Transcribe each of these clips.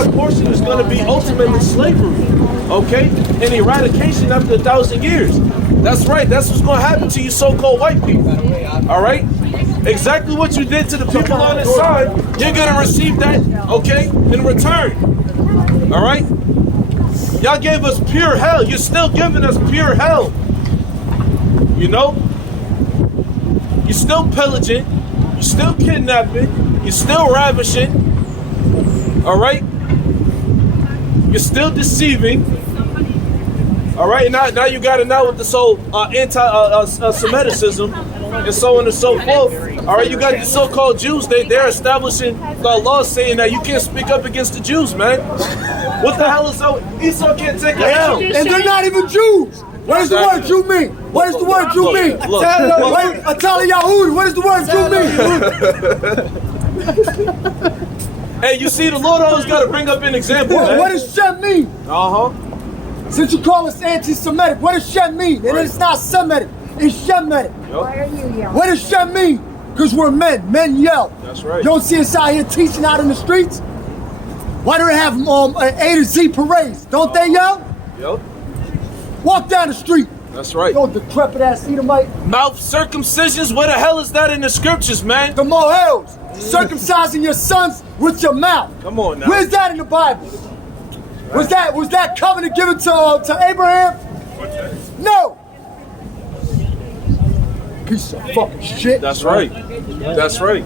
that portion is going to be ultimately slavery, okay? And eradication after 1,000 years. That's right. That's what's going to happen to you so-called white people. All right? Exactly what you did to the people on this side, you're going to receive that, okay, in return. All right? Y'all gave us pure hell. You're still giving us pure hell. You know? You're still pillaging. You're still kidnapping. You're still ravishing. All right? You're still deceiving. All right? Now you got it now with this whole anti-Semitism and so on and so forth. All right? You got the so-called Jews. They're establishing the law saying that you can't speak up against the Jews, man. What the hell is that? Esau can't take a hell. And they're not even Jews. What does the word Jew mean? What does the word Jew mean? Atali Yahudi, what does the word Jew mean? Hey, you see, the Lord always got to bring up an example. What does Shem mean? Since you call us anti-Semitic, what does Shem mean? And it's not Semitic, it's Shemitic. Why are you yelling? What does Shem mean? Because we're men. Men yell. That's right. You don't see us out here teaching out in the streets? Why do they have A to Z parades? Don't they yell? Yep. Walk down the street. That's right. Yo, decrepit ass Edomite. Mouth circumcisions, where the hell is that in the scriptures, man? The Mohels. Circumcising your sons with your mouth. Come on now. Where's that in the Bible? Was that covenant given to Abraham? No. Piece of fucking shit. That's right. That's right.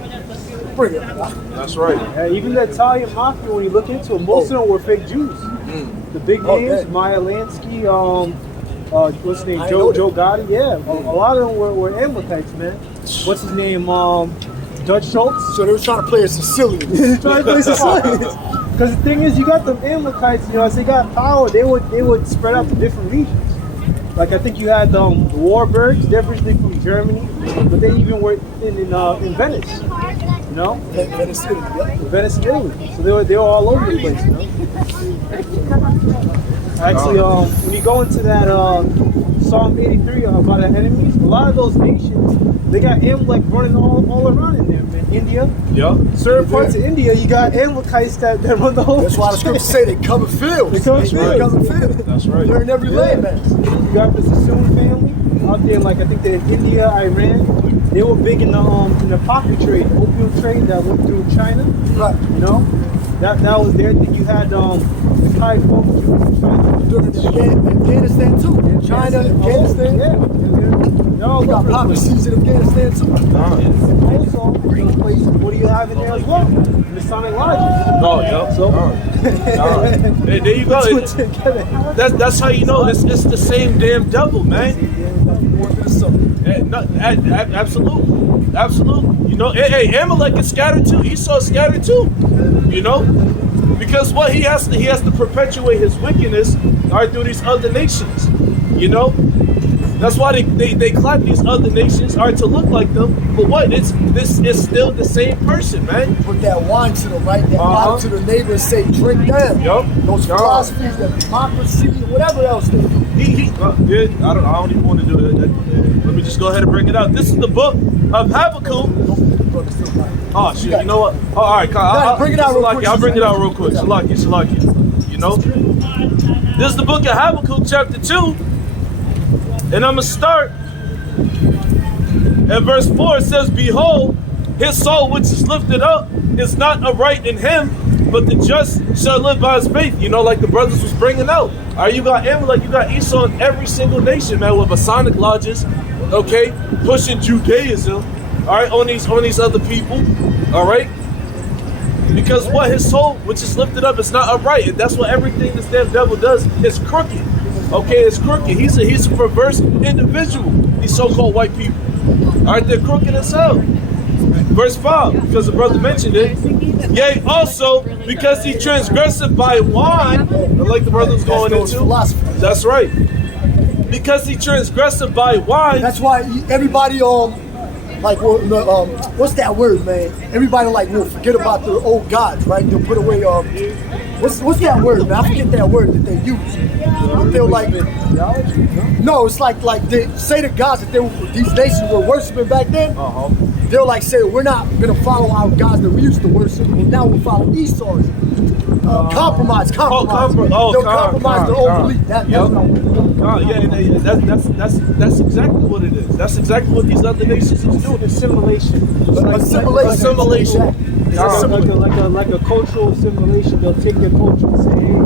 Bring it. That's right. Even the Italian mafia, when you look into it, most of them were fake Jews. The big names, Meyer Lansky, what's his name, Joe Gotti, yeah. A lot of them were Amalekites, man. What's his name, Dutch Schultz? So they were trying to play a Sicilian. Trying to play Sicilians. Because the thing is, you got them Amalekites, you know, as they got power, they would spread out to different regions. Like I think you had the Warburgs, they're originally from Germany, but they even were in Venice. You know? Venice, Italy. Yeah. Venice, Italy. So they were all over the place, you know? Actually, when you go into that Psalm 83 about the enemies, a lot of those nations, they got Amalek running all around in there, man. India. Yeah. Certain parts of India, you got Amalekites that run the whole. That's why the scriptures say they come in fields. They come in fields. That's right. They're in every landmass. You got the Sassoon family out there, like I think they're in India, Iran. They were big in the poppy trade, the opium trade that went through China. Right. You know, that was there. Then you had the Kai folk Afghanistan too. China, Afghanistan. Yeah. They're all We got poppy seeds in Afghanistan too. Also, what do you have in there as well? Masonic lodges. Oh, yeah. So, hey, there you go. That's how you know it's the same damn devil, man. Absolutely. Absolutely. You know, hey, Amalek is scattered too. Esau is scattered too. You know? Because what he has to perpetuate his wickedness through these other nations. You know? That's why they clap these other nations to look like them. But what? It's still the same person, man. Put that wine to them, right? That bottle to the neighbor and say, drink them. Yup. Those philosophies, that democracy, whatever else they do. I don't even want to do that. Let me just go ahead and bring it out. This is the book of Habakkuk. Oh shit! You know what? Oh, all right, I'll bring it out real quick. I'll bring it out real quick. Salaki. You know, this is the book of Habakkuk, chapter 2, and I'm gonna start at verse 4. It says, "Behold, his soul which is lifted up is not upright in him, but the just shall live by his faith." You know, like the brothers was bringing out. All right, you got Amalek, you got Esau in every single nation, man, with Masonic lodges, okay, pushing Judaism, all right, on these other people, all right, because what his soul, which is lifted up, is not upright, and that's what everything this damn devil does is crooked, okay, it's crooked. He's a perverse individual. These so-called white people, all right, they're crooked as hell. Verse 5, because the brother mentioned it. Yea, also, because he transgressed by wine, like the brother was going into. That's right. Because he transgressed by wine. That's why everybody, like, what's that word, man? Everybody, like, will forget about their old gods, right? They'll put away, what's that word, man? I forget that word that they use. They'll like, no, it's like they say the gods that these nations were worshiping back then. They'll like say, we're not gonna follow our gods that we used to worship, and now we follow Esau's Compromise. They'll compromise their own belief. That's what I'm That's exactly what it is. That's exactly what these other nations is doing. Assimilation. Assimilation. Like a cultural assimilation. They'll take their culture and say, hey,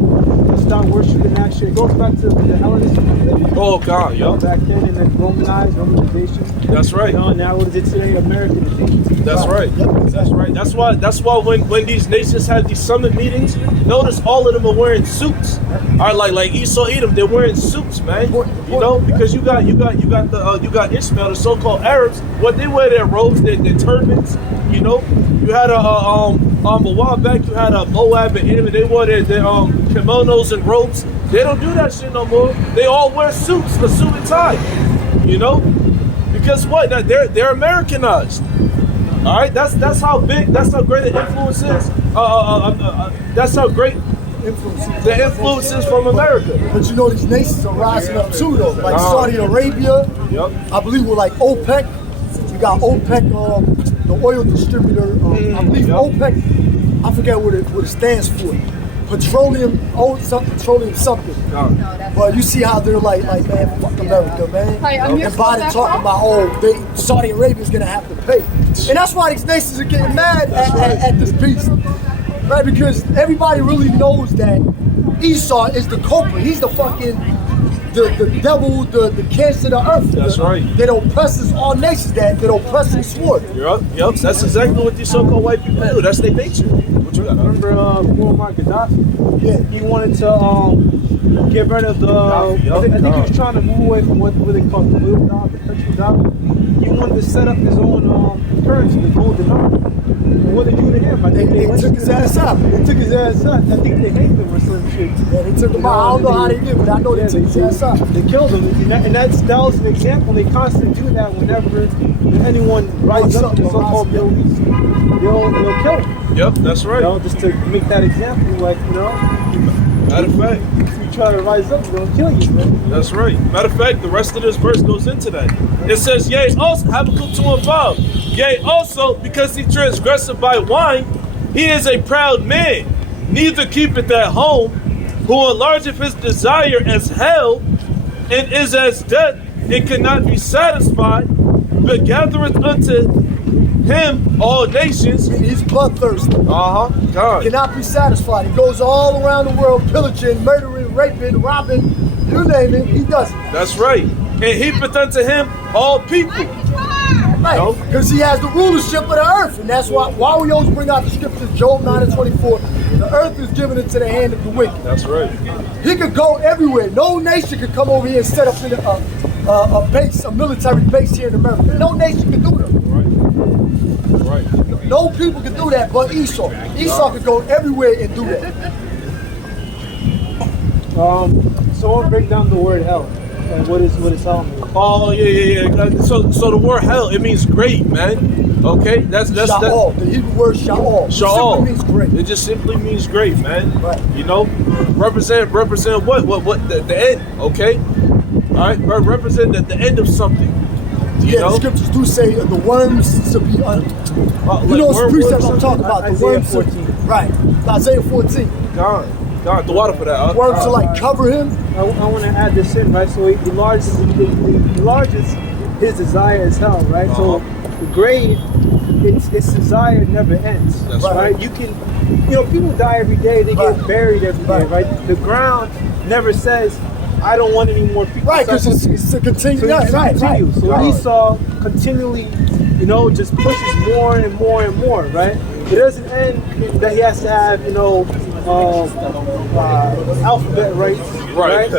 let's start worshiping that shit. It goes back to the Hellenistic. Oh God, yo. Back then, and then Romanization. That's right. You know, now what is it today? Americanization. That's right. That's right. That's why when these nations have these summit meetings, notice all of them are wearing suits. All right, like Esau, Edom, they're wearing suits, man. You know, because you got Ishmael, the so-called Arabs. What they wear their robes, their turbans. You know, you had a while back, you had a Moab and Ammon. They wore their kimonos and robes. They don't do that shit no more. They all wear suits, a suit and tie. You know, because what? They're Americanized. All right, that's how big, that's how great the influence is. That's how great the influence is from America. But you know, these nations are rising up too, though. Like Saudi Arabia, I believe we're like OPEC. You got OPEC, the oil distributor. I believe OPEC. I forget what it stands for. Petroleum something. But you see how they're like man, fuck America, man. And Biden talking about, Saudi Arabia's gonna have to pay. And that's why these nations are getting mad at this beast. Right? Because everybody really knows that Esau is the culprit. He's the fucking the devil, the cancer of the earth. That's right. That oppresses all nations, that oppresses sword. Yep. That's exactly what these so-called white people do. That's their nature. What you got? Remember Muammar Gaddafi? Yeah. He wanted to get rid of the. I think he was trying to move away from what they call the real dollar, the country dollar. He wanted to set up his own currency, the gold dinar. And what they do to him? I think they took his ass out. They took his ass out. I think they hanged him or some shit. Yeah, they took him out. I don't know how they did, but I know they took his ass out. They killed him, and that was an example. They constantly do that whenever anyone rises up to the so-called Middle East. They'll kill him. Yep, that's right. You know, just to make that example, like, you know. Matter of fact, if you try to rise up, they'll kill you, man. That's right. Matter of fact, the rest of this verse goes into that. It says, yea, also, Habakkuk 2 and 5. Yea, also, because he transgresseth by wine, he is a proud man, neither keepeth at home, who enlargeth his desire as hell, and is as death, and cannot be satisfied, but gathereth unto him all nations. He's bloodthirsty. God. Cannot be satisfied. He goes all around the world pillaging, murdering, raping, robbing, you name it, he does it. That's right. And heapeth unto him all people. Right, because he has the rulership of the earth, and that's why we always bring out the scriptures, Job 9 and 24. The earth is given into the hand of the wicked. That's right. He could go everywhere. No nation could come over here and set up a base, a military base here in America. No nation could do that. Right. No people could do that but Esau. Esau could go everywhere and do that. So I'll break down the word hell. And what is hell mean? Oh yeah. So the word hell, it means great, man. Okay, that's Sha'al. The Hebrew word sha'al. Sha'al. It simply means great. It just simply means great, man. Right. You know, represent what the end. Okay. All right. Represent the end of something. You know? The scriptures do say the worms to be you know what precepts I'm talking about. The worms 14. Right. Isaiah 14. God, the water for that. Worms to like cover him. I want to add this in, right? So he enlarges his desire as hell, right? So the grave, its desire never ends. That's right. You can, people die every day. They get buried every day, right? The ground never says, I don't want any more people. Right, because it's a continuous. Right. So Esau continually, just pushes more and more and more, right? It doesn't end that he has to have, alphabet rights, right?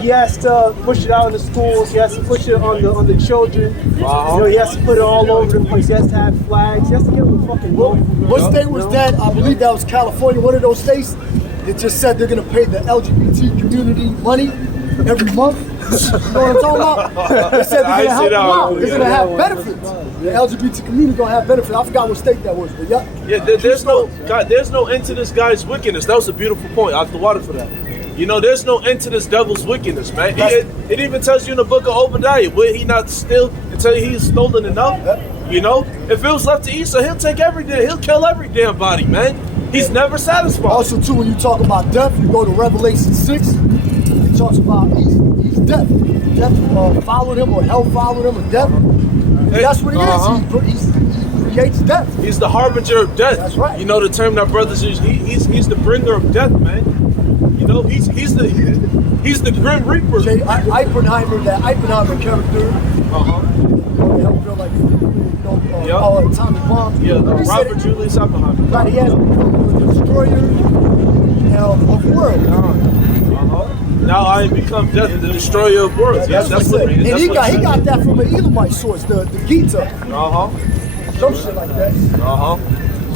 He has to push it out in the schools. He has to push it on the children. He has to put it all over the place. He has to have flags. He has to give them a fucking vote. What state was that? I believe that was California. One of those states. It just said they're going to pay the LGBT community money every month. You know what I'm talking about? They said they're going to help them out. They're going to have benefits. The LGBT community going to have benefits. I forgot what state that was, but yeah. There's no end to this guy's wickedness. That was a beautiful point. I have the water for that. There's no end to this devil's wickedness, man. It even tells you in the book of Obadiah, will he not steal until he's stolen enough? If it was left to Esau, he'll take every day. He'll kill every damn body, man. He's never satisfied. Also, too, when you talk about death, you go to Revelation 6. It talks about he's death. Death followed him, or hell followed him, or death. That's what he is. He creates death. He's the harbinger of death. That's right. You know the term that brothers use. He's the bringer of death, man. You know, he's the grim reaper. Jay Oppenheimer, that Oppenheimer character. They help feel like Tommy Bomb. Yeah, Robert Julius Oppenheimer. Right, he has become the destroyer of the world. Now I become death, the destroyer of worlds. That's what it is. And he got that from an Elamite source, the Gita. Some shit like that.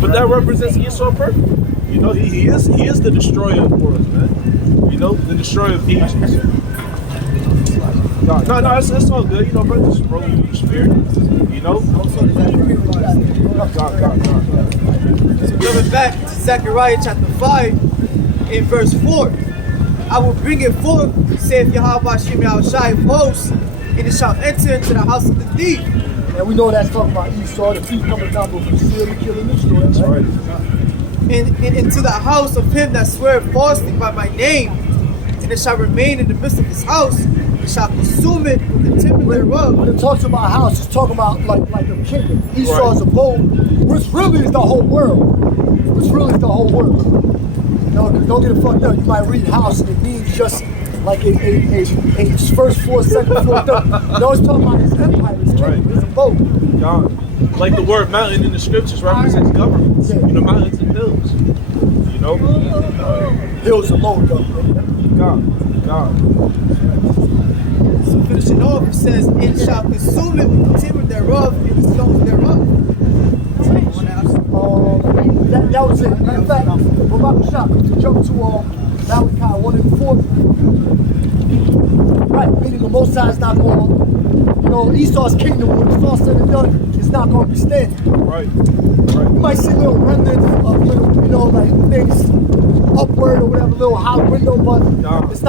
But that represents Esau perfect. You know, he is the destroyer of worlds, man. You know, the destroyer of Egypt. No, it's all good. You know, brother, just rolling through the spirit. You know? So coming back to Zechariah chapter 5 in verse 4. I will bring it forth, saith Yahweh Shem Yahushai of hosts, and it shall enter into the house of the thief. And we know that's talking about Esau, the thief coming down from stealing, killing, and destroying. That's right. And into the house of him that sweareth falsely by my name, and it shall remain in the midst of his house, and shall consume it with the timber thereof. When it talks about house, it's talking about like a kingdom. Esau's abode, which really is the whole world. No, don't get it fucked up. You might read house and it means just like a first floor, second floor, third. No, it's talking about his empire, his kingdom, his abode. God. Like the word mountain in the scriptures represents governments. You know, mountains and hills. You know? Hills alone, government. God. So finishing off, it says, it shall consume it with the timber thereof and the stones thereof. That was it. Matter of fact, Barack Shah, to jump to Malachi 1 and 4. Right, meaning the Most High is not going, Esau's kingdom, when it's all said and done, it's not going to be standing. Right. You might see little remnants of little, like things upward or whatever, little hot window, but it's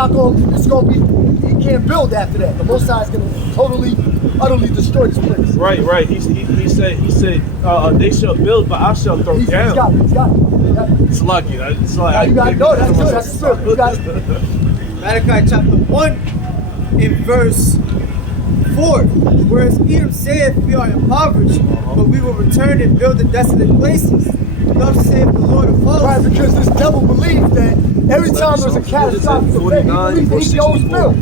going to be, he can't build after that. The Most High is going to totally, utterly destroy this place. Right. He said, they shall build, but I shall throw down. He's got it. It's lucky. It's like, you got to know that's true. You got it. Malachi chapter 1 in verse 4. Whereas Edom saith, we are impoverished, but we will return and build the desolate places. Thus saith the Lord of hosts. Right, because this devil believes that every time there's a catastrophic event, he believes he always build.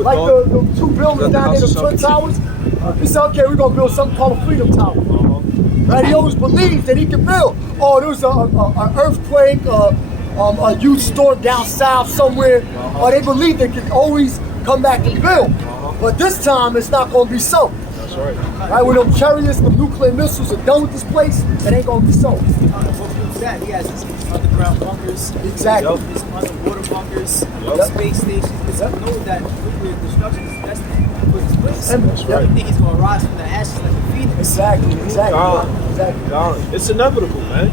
Like the two buildings down there, the Twin Towers. He said, okay, we're going to build something called a Freedom Tower. Right, he always believes that he can build. Oh, there was an earthquake, a huge storm down south somewhere. Or they believe they can always come back and build. But this time, it's not going to be so. That's right. Right, when them chariots, the nuclear missiles are done with this place, it ain't going to be so. That he has his underground bunkers, Exactly. his underwater bunkers, space stations. Because he knows that nuclear destruction is destined for this place. That's right. Everything is going to rise from the ashes like a phoenix. Exactly. God. It's inevitable, man.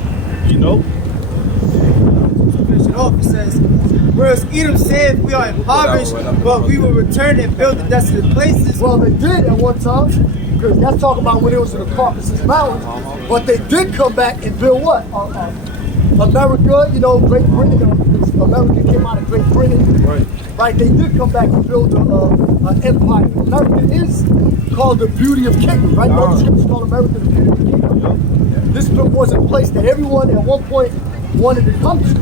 You know? To finish it off, it says, whereas Edom said, we are impoverished, but we will return and build the desolate places. Well, they did at one time, because that's talking about when it was in the Caucasus Mountains. But they did come back and build what? America, Great Britain. America came out of Great Britain. Right, they did come back and build an empire. America is called the beauty of kingdom, right? No, the scripture called America the beauty of kingdom. This was a place that everyone at one point wanted to come to.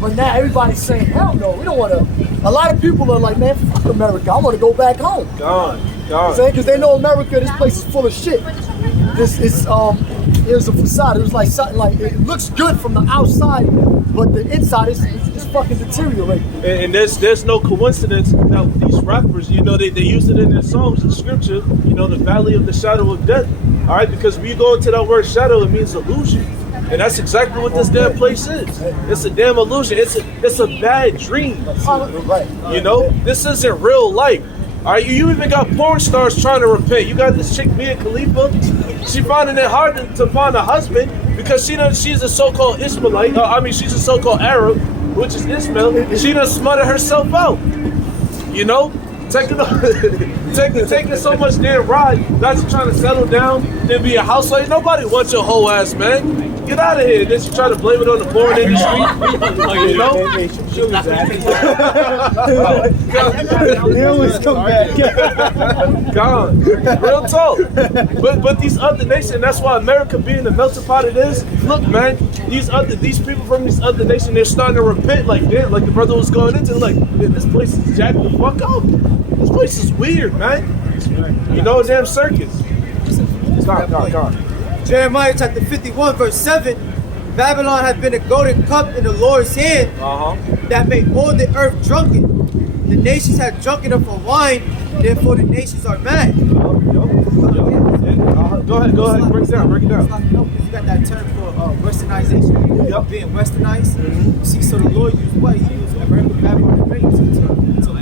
But now everybody's saying, hell no, we don't want to. A lot of people are like, man, fuck America. I want to go back home. God. Because they know America, this place is full of shit. It was a facade. It was like something like, it looks good from the outside, but the inside is fucking deteriorating. And there's no coincidence that these rappers, they use it in their songs and scripture, the valley of the shadow of death. All right, because when you go into that word shadow, it means illusion. And that's exactly what this damn place is. It's a damn illusion. It's a bad dream. This isn't real life. All right, you even got porn stars trying to repent. You got this chick Mia Khalifa. She finding it hard to find a husband because she's a so-called Ishmaelite. She's a so-called Arab, which is Ishmael. She done smutted herself out. Take it. taking so much damn ride, not you trying to settle down, then be a housewife. Nobody wants your whole ass, man. Get out of here. Then you try to blame it on the porn industry. You know? They always come back. Gone. Real talk. But these other nations, that's why America being the melting pot it is. Look, man, these people from these other nations, they're starting to repent. Like the brother was going into, like, man, this place is jacked the fuck up. This place is weird, man. You know, a damn circus. God. Jeremiah chapter 51 verse 7, Babylon hath been a golden cup in the Lord's hand that made all the earth drunken. The nations have drunken of her wine, therefore the nations are mad. Go ahead, break it down. You got that term for westernization, being westernized. See, so the Lord used what? He used American Babylon and Great to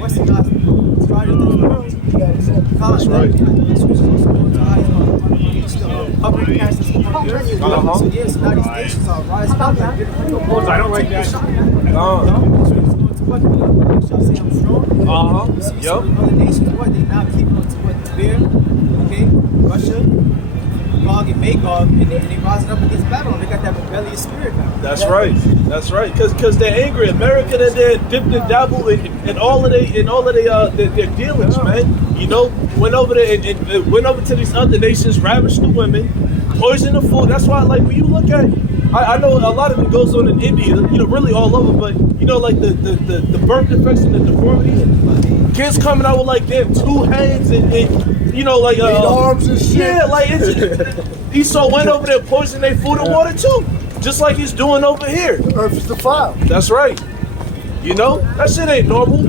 westernize the majority of the world. That's right. Public passes on the earth. So yes, now these nations are rising up. I don't like that. Other nations, what they now keep on to what the bear, okay, Russia, Gog and Magog, and they rising up against Babylon. They got that rebellious spirit now. That's right. Because they're angry. America and they're dipped and dabbled in all of their dealings, man. You know, went over there and went over to these other nations, ravished the women, poisoned the food. That's why, like, when you look at, I know a lot of it goes on in India, you know, really all over, but you know, like the birth defects and the deformities, kids coming out with like damn 2 heads and you know, like 8 arms and shit. Yeah, like Esau went over there, poisoned their food and water too, just like he's doing over here. The earth is defiled. That's right. You know, that shit ain't normal.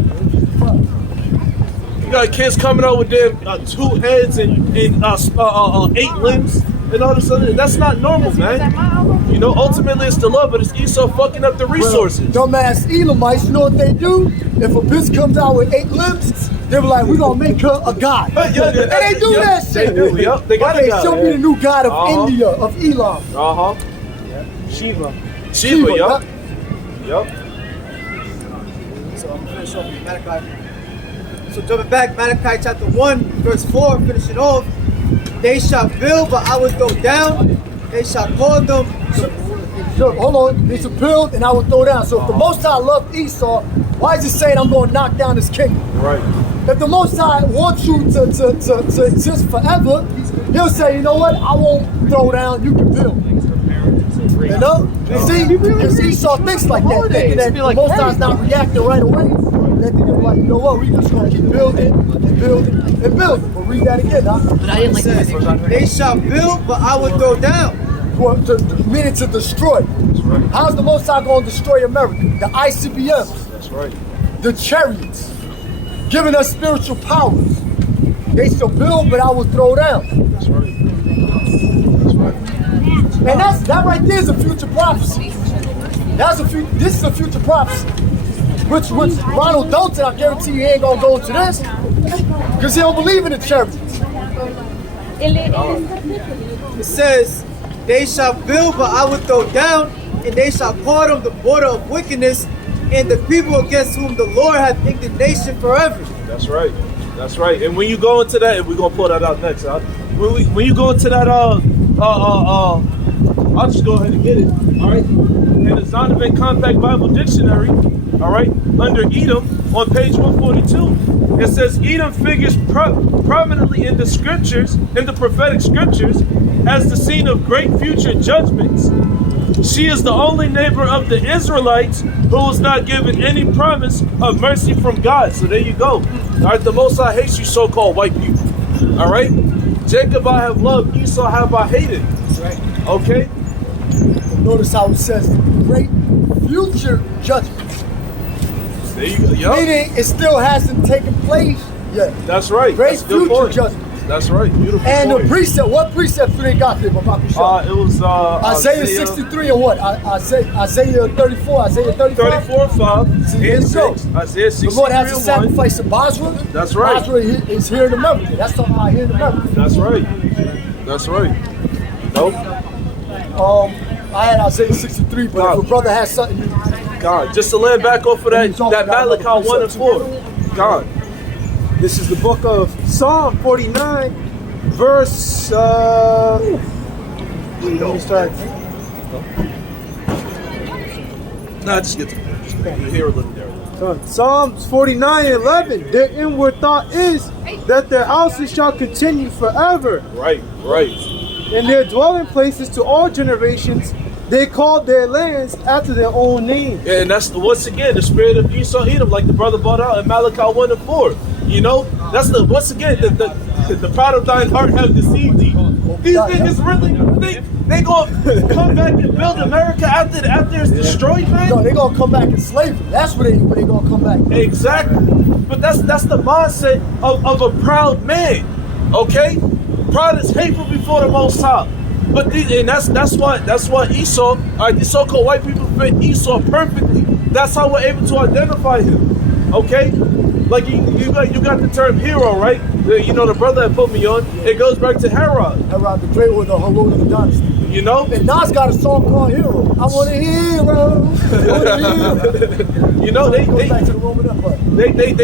You got kids coming out with them 2 heads and 8 limbs and all this other. That's not normal, man. You know, ultimately it's the love, but it's Esau fucking up the resources. Well, dumbass Elamites, you know what they do? If a bitch comes out with 8 limbs, they were like, we're gonna make her a god. And they do that shit. They do, yep. They got a god. She'll be the new god of India, of Elam. Shiva, yep. So I'm gonna finish off with Malachi. So jumping back, Malachi chapter 1, verse 4, finishing off. They shall build, but I will throw down. They shall call them. So, hold on, they shall build and I will throw down. So if the Most High loved Esau, why is he saying I'm going to knock down his kingdom? Right. If the Most High wants you to exist forever, he'll say, you know what, I won't throw down, you can build. You know? See, because Esau thinks like that, thinking that the Most High's not reacting right away. They think they're like, you know what, we just going to keep building and building and building. But read that again, huh? It says, they shall build, but I will throw down. Meaning to destroy. How's the Most High going to destroy America? The ICBMs. That's right. The chariots. Giving us spiritual powers. They shall build, but I will throw down. That's right. And that right there is a future prophecy. This is a future prophecy. Which Ronald Dalton, I guarantee you, he ain't gonna go into this. Because he don't believe in the chariots. It says, they shall build, but I will throw down, and they shall call them the border of wickedness, and the people against whom the Lord hath indignation forever. That's right. And when you go into that, and we're gonna pull that out next, when you go into that, I'll just go ahead and get it. All right. In the Zondervan Compact Bible Dictionary, all right, under Edom on page 142, it says Edom figures prominently in the scriptures, in the prophetic scriptures, as the scene of great future judgments. She is the only neighbor of the Israelites who was not given any promise of mercy from God. So there you go. All right, the Most High hates you so-called white people. All right, Jacob I have loved, Esau have I hated. Right. Okay. Notice how it says great future judgments. There you go. Yep. Meaning it still hasn't taken place yet. That's right. Great That's a good future point. judgments. That's right. Beautiful. And point. the precept, what precepts do they got there, Baba Kushal? It was Isaiah 63 and what? Isaiah 34, Isaiah 35? 34 and 5. See, there you go. Isaiah 63 The Lord has to and 1. sacrifice in Basra. That's right. Basra is here in America. That's talking about here in America. That's right. That's right. Nope. I had Isaiah 63, but if a brother has something, God, just to land back off of that Malachi 1 and 4. God. This is the book of Psalm 49, verse. Let me start. Nah, just get to the point. Just hear a little there. Psalms 49:11. Their inward thought is that their houses shall continue forever, Right. and their dwelling places to all generations. They called their lands after their own name. Yeah, and that's once again the spirit of Esau Edom, like the brother brought out in Malachi 1:4. You know, that's the once again the pride of thine heart have deceived thee. These niggas really think they gonna come back and build America after it's destroyed, man? No, they gonna come back in slavery. That's where they gonna come back. Exactly. But that's the mindset of a proud man. Okay? Pride is hateful before the Most High. But that's why Esau, these so-called white people fit Esau perfectly. That's how we're able to identify him. Okay? Like you got the term hero, right? You know, the brother that put me on, it goes back to Herod. Herod the Great with the Herodian dynasty. You know? And Nas got a song called Hero. I want a hero. I want a hero. You know, they Goes back to the Roman Empire. they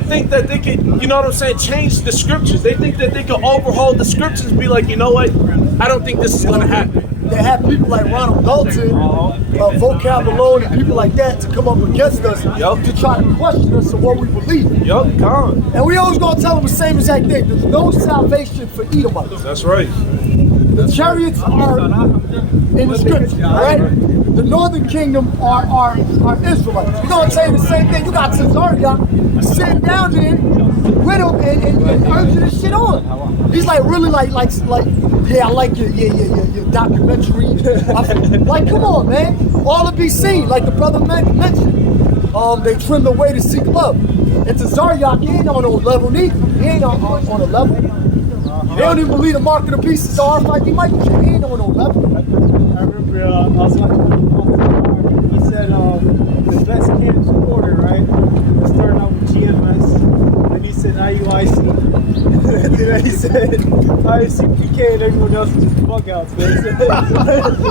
think that they can, you know what I'm saying, change the scriptures. They think that they can overhaul the scriptures and be like, you know what? I don't think this is gonna happen. They have people like Ronald Dalton, Vocab Malone, and people like that to come up against us to try to question us on what we believe. Yup, gone. And we always gonna tell them the same exact thing. There's no salvation for Edomites. That's right. The chariots are in the scripture, right? The northern kingdom are Israelites. We're gonna tell you the same thing. You got Cesariak sitting down there with him and urging this shit on. He's like really like yeah, I like your documentary. Like, come on, man. All to be seen, like the brother mentioned. They trim the way to seek love. And Cesariak, he ain't on no level neither. He ain't on a level. They don't even believe the mark of the beast is RFID microchip. He ain't on no level. I remember I was watching. He said the best camp supporter, right? Starting out with GMS, and he said IUIC, and then he said IUCPK, and everyone else is just bug outs, man.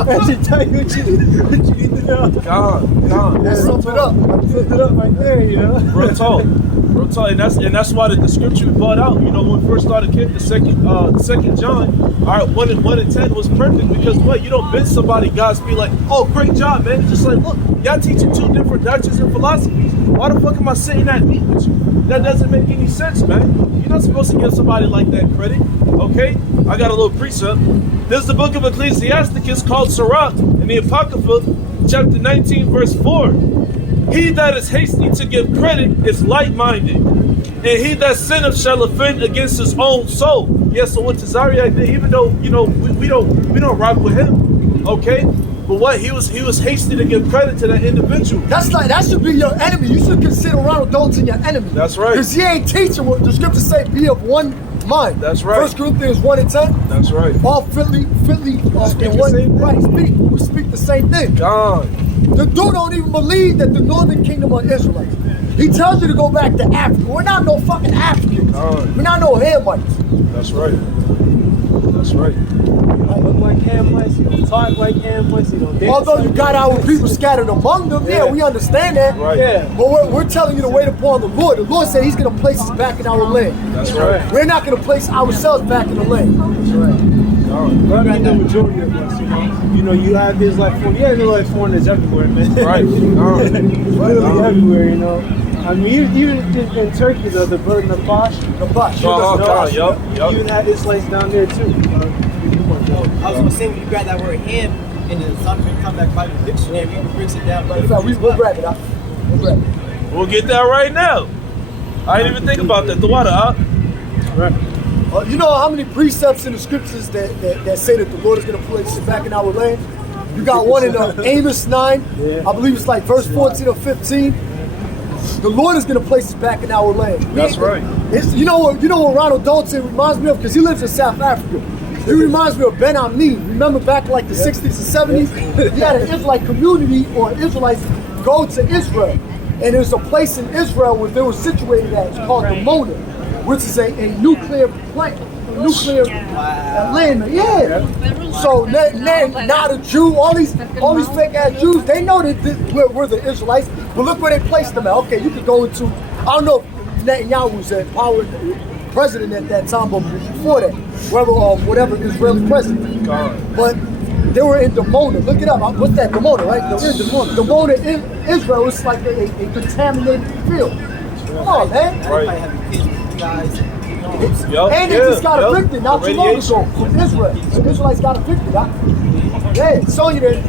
I should tell you what you need to know. Gone. That sums it up. Sums it up right there, you know. Real talk, and that's why the scripture we brought out. You know, when we first started Kid, the second John, all right, 1 and 10 was perfect because what you don't bend somebody, God's be like, oh, great job, man. It's just like, look, y'all teaching two different doctrines and philosophies. Why the fuck am I sitting at meet with you? That doesn't make any sense, man. You're not supposed to give somebody like that credit. Okay, I got a little precept. This is the book of Ecclesiasticus called Sirach in the Apocrypha, chapter 19, verse 4. He that is hasty to give credit is light-minded, and he that sinneth shall offend against his own soul. Yeah, so what Tazariak did, even though we don't rock with him, okay? But what he was hasty to give credit to that individual. That should be your enemy. You should consider Ronald Dalton your enemy. That's right. Because he ain't teaching what the scriptures say. Be of one mind. That's right. 1 Corinthians 1 and 10. That's right. All fitly speak the same right. We speak the same thing. God. The dude don't even believe that the northern kingdom are Israelites. He tells you to go back to Africa. We're not no fucking Africans. We're not no Hamites. That's right. That's right. Look like Hamites, you don't talk like Hamites, you don't dance. Although you got our people scattered among them, yeah, we understand that. Right. Yeah. But we're telling you to wait upon the Lord. The Lord said He's going to place us back in our land. That's right. We're not going to place ourselves back in the land. That's right. But I mean, the majority of us, you know, you have Israelite foreigners. Yeah, Israelite foreigners everywhere, man. Right. Literally everywhere, you know. I mean, even in Turkey, the bird Nabash. Yup. Even had Israelites down there too. I was gonna say when you grab that word ham in the Sonic Comeback Bible Dictionary, it breaks it down. In fact, we'll grab it out. We'll grab it. We'll get that right now. I didn't even think about that. The water up. Right. You know how many precepts in the scriptures that say that the Lord is going to place us back in our land? You got one in Amos 9. I believe it's like verse 14 or 15. The Lord is going to place us back in our land. That's right. You know what Ronald Dalton reminds me of? Because he lives in South Africa. He reminds me of Ben Ami. Remember back in like the 60s and 70s? He had an Israelite community or Israelites go to Israel. And there's a place in Israel where they were situated at. It's called the Mona, which is a nuclear plant. Nuclear land. Yeah. So not a Jew, all these fake ass Jews, they know that we're the Israelites. But look where they placed them at. Okay, you could go into, I don't know, Netanyahu was at power, president at that time, but before that, whatever Israeli president. But they were in Dimona. Look it up. What's that? Dimona, right? Dimona in Israel is like a contaminated field. Come on, man. Right. And they just got evicted not too long ago from Israel. The Israelites got evicted. Yeah, it's showing you that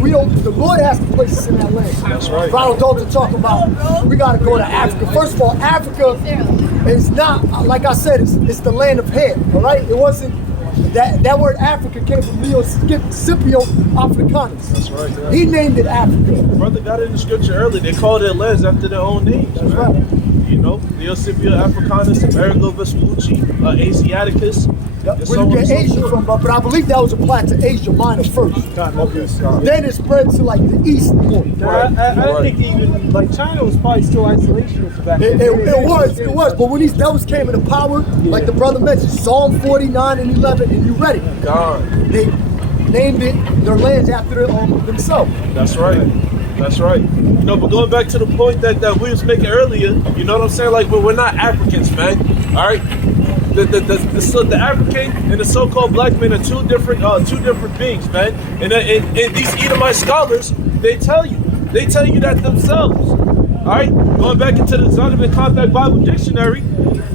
the Lord has to place us in that land. That's right. Ronald Dalton talk about we got to go to Africa. First of all, Africa is not, like I said, it's the land of Ham, all right? It wasn't, that word Africa came from Scipio Africanus. That's right. Yeah. He named it Africa. Brother got it in the scripture earlier. They called their lands after their own names. That's right. You know, Scipio Africanus, Amerigo Vespucci, Asiaticus. Yep. Where you get Asia from, but I believe that was applied to Asia Minor first. Then it spread to like the east more. I think even like China was probably still isolationist back then. It was. But when these devils came into power, like the brother mentioned, Psalm 49 and 11, and you read it. They named their lands after themselves. That's right. That's right. No, but going back to the point that we was making earlier, you know what I'm saying? Like, we're not Africans, man. All right. The African and the so-called black men are two different beings, man. And these Edomite scholars, they tell you that themselves. All right, going back into the Zondervan Compact Bible Dictionary,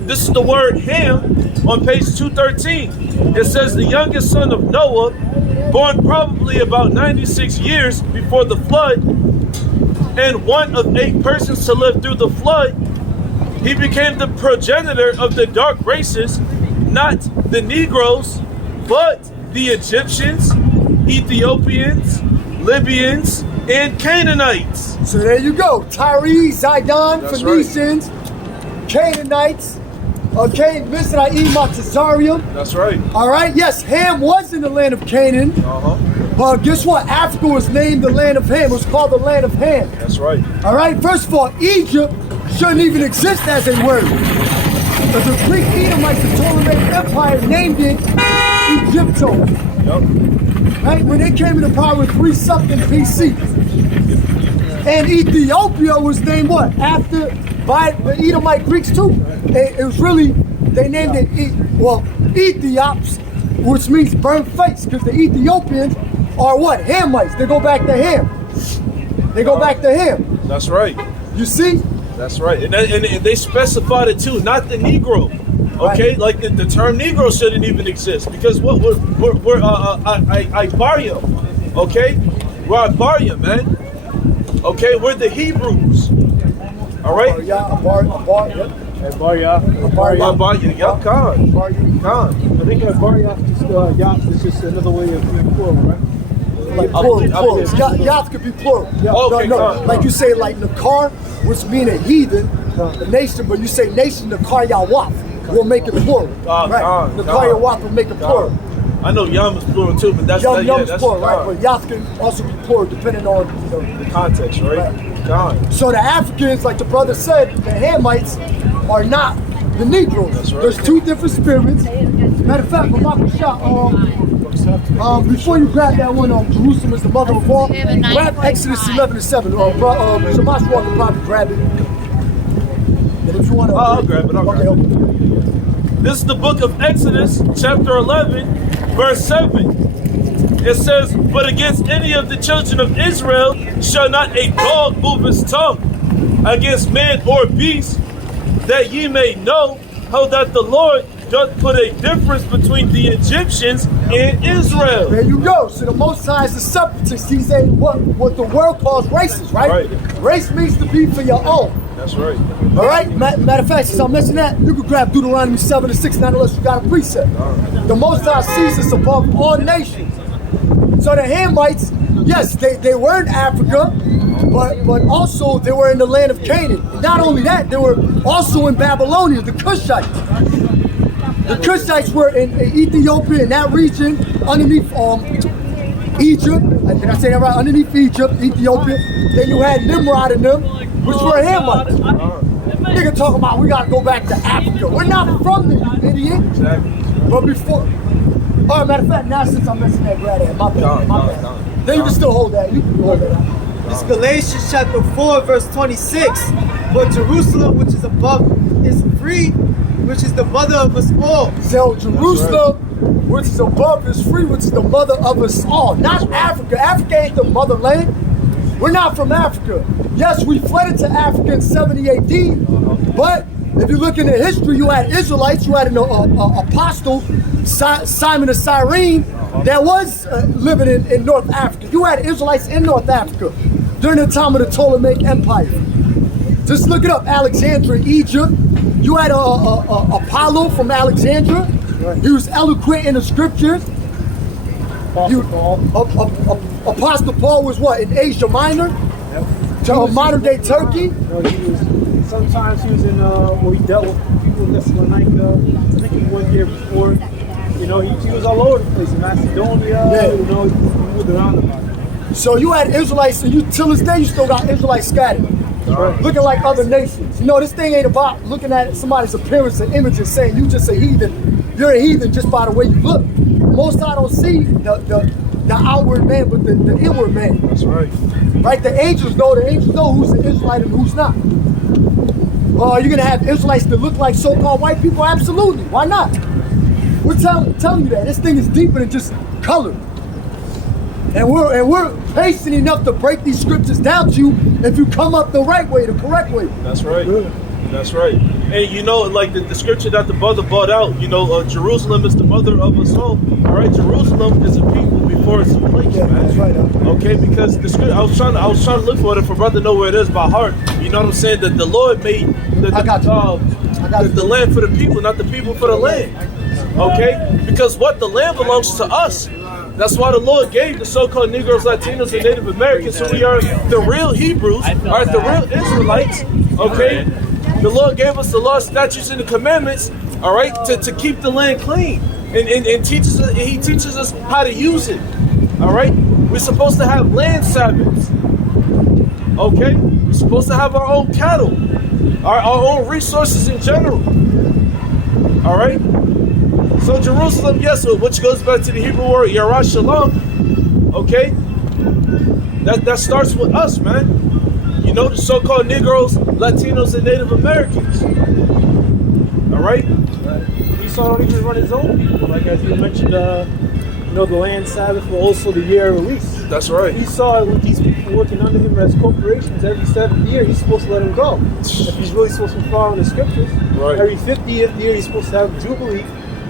this is the word Ham on page 213. It says the youngest son of Noah, born probably about 96 years before the flood, and one of 8 persons to live through the flood. He became the progenitor of the dark races, not the Negroes, but the Egyptians, Ethiopians, Libyans, and Canaanites. So there you go. Tyre, Zidon, That's Phoenicians, Canaanites, Mizraim, Tazarium. That's right. All right, yes, Ham was in the land of Canaan. But guess what? Africa was named the land of Ham. It was called the land of Ham. That's right. All right, first of all, Egypt shouldn't even exist as a word. But the Greek Edomites, the Ptolemaic Empire, named it Egypto. Yep. Right? When they came into power in 3 something BC. And Ethiopia was named what? By the Edomite Greeks too. It was really, they named it, Ethiops, which means burnt face, because the Ethiopians are what? Hamites. They go back to Ham. That's right. You see? That's right, and they specified it too, not the Negro. Okay, Right. like the term Negro shouldn't even exist because we're Ibaria. Okay, we're Ibaria, man. Okay, we're the Hebrews. All right. Abaria. Yup, Khan. I think Baryath is just another way of being plural, right? Like plural. Yath could be plural. Okay, no. Khan. Like you say, like Nakar, which mean a heathen, the nation, but you say nation, Nakar Yawaf will make it plural. Right. Nakar Yawaf will make it plural. I know Yam is plural too, but that's Yum is that's plural, right? But Yath can also be plural depending on the context, right? Khan. So the Africans, like the brother said, the Hamites are not the Negroes. That's right. There's 2 different spirits. Matter of fact, Malak Shah, before you grab that one, Jerusalem is the mother of all, grab Exodus 11 and 7. Shamash Walker can probably grab it. And if you want to, I'll grab it. Okay. This is the book of Exodus, chapter 11, verse 7. It says, but against any of the children of Israel shall not a dog move his tongue against man or beast, that ye may know how that the Lord doth put a difference between the Egyptians and Israel. There you go. So the Most High is a separatist. He's a what the world calls racist, right? Race means to be for your own. That's right. All right? Matter of fact, since I mentioned that, you can grab Deuteronomy 7 and 6, not unless you got a precept. The Most High sees us above all nations. So the Hamites, yes, they were in Africa, but also they were in the land of Canaan. Not only that, they were also in Babylonia, the Cushites. The Cushites were in Ethiopia, in that region, underneath Egypt. Did I say that right? Underneath Egypt, Ethiopia. Then you had Nimrod in them, which were Hamites. Nigga talking about we gotta go back to Africa. We're not from there, you idiot. Exactly. But before, matter of fact, now since I mentioned that, grab that. My bad. Then you can still hold that. You can hold that. It's Galatians chapter 4, verse 26. But Jerusalem, which is above, is free, which is the mother of us all. So Jerusalem, which is above, is free, which is the mother of us all. Not Africa. Africa ain't the motherland. We're not from Africa. Yes, we fled into Africa in 70 AD, but if you look into history, you had Israelites, you had an apostle, Simon of Cyrene, that was living in North Africa. You had Israelites in North Africa during the time of the Ptolemaic Empire. Just look it up, Alexandria, Egypt. You had Apollo from Alexandria. He was eloquent in the scriptures. Apostle Paul was what, in Asia Minor? To modern day Turkey? Sometimes he was in, he dealt with people in Thessalonica. I think he went there before. You know, he was all over the place in Macedonia. You know, he moved around a lot. So you had Israelites, and till this day you still got Israelites scattered. Looking like other nations. You know, this thing ain't about looking at somebody's appearance and image and saying you just a heathen. You're a heathen just by the way you look. Most I don't see the outward man, but the inward man. That's right. Right? The angels know who's an Israelite and who's not. Are you gonna have Israelites that look like so-called white people? Absolutely. Why not? We're telling you that this thing is deeper than just color. And we're patient enough to break these scriptures down to you if you come up the right way, the correct way. That's right. That's right. And you know, like the scripture that the brother brought out, you know, Jerusalem is the mother of us all. All right, Jerusalem is a people before it's a place, man. That's right. Okay, because the scripture, I was trying to look for it for brother to know where it is by heart. You know what I'm saying? That the Lord made the land for the people, not the people for the land. Okay, because what the land belongs to us. That's why the Lord gave the so-called Negroes, Latinos, and Native Americans, who we are the real Hebrews, are the real Israelites, okay? The Lord gave us the law, statutes, and the commandments, all right, to keep the land clean. And He teaches us how to use it, all right? We're supposed to have land Sabbaths, okay? We're supposed to have our own cattle, our own resources in general, all right? So Jerusalem, yes, which goes back to the Hebrew word Yarah Shalom, okay? That starts with us, man. You know, the so-called Negroes, Latinos, and Native Americans. All right? Esau don't even run his own people. Like as you mentioned, you know, the land Sabbath, but also the year of release. That's right. Esau, with these people working under him as corporations, every 7th year he's supposed to let them go. If he's really supposed to be following the scriptures, right. Every 50th year he's supposed to have a jubilee.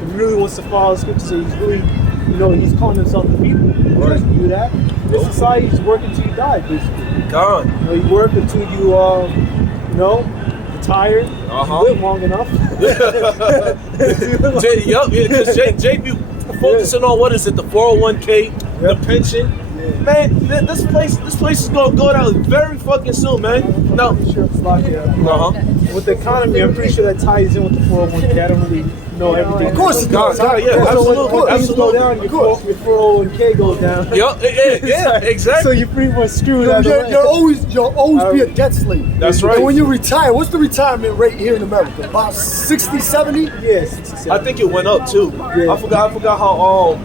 If he really wants to follow the scriptures, so he's really, you know, he's calling himself the people. He doesn't do that. In this society, he's working until you die, basically. God. You know, you work until you, you know, retire. You live long enough. Because Jay be focusing on what is it, the 401k, the pension. Man, this place is gonna go down very fucking soon, man. No. With the economy, I'm pretty sure that ties in with the 401k. I don't really know everything. Of course it does. Yeah, absolutely. Things go down, your 401k goes down. Yeah, exactly. So you're pretty much screwed out. You'll always be a debt slave. That's right. And when you retire, what's the retirement rate here in America? About 60, 70? Yeah, 67. I think it went up too. Yeah. I forgot how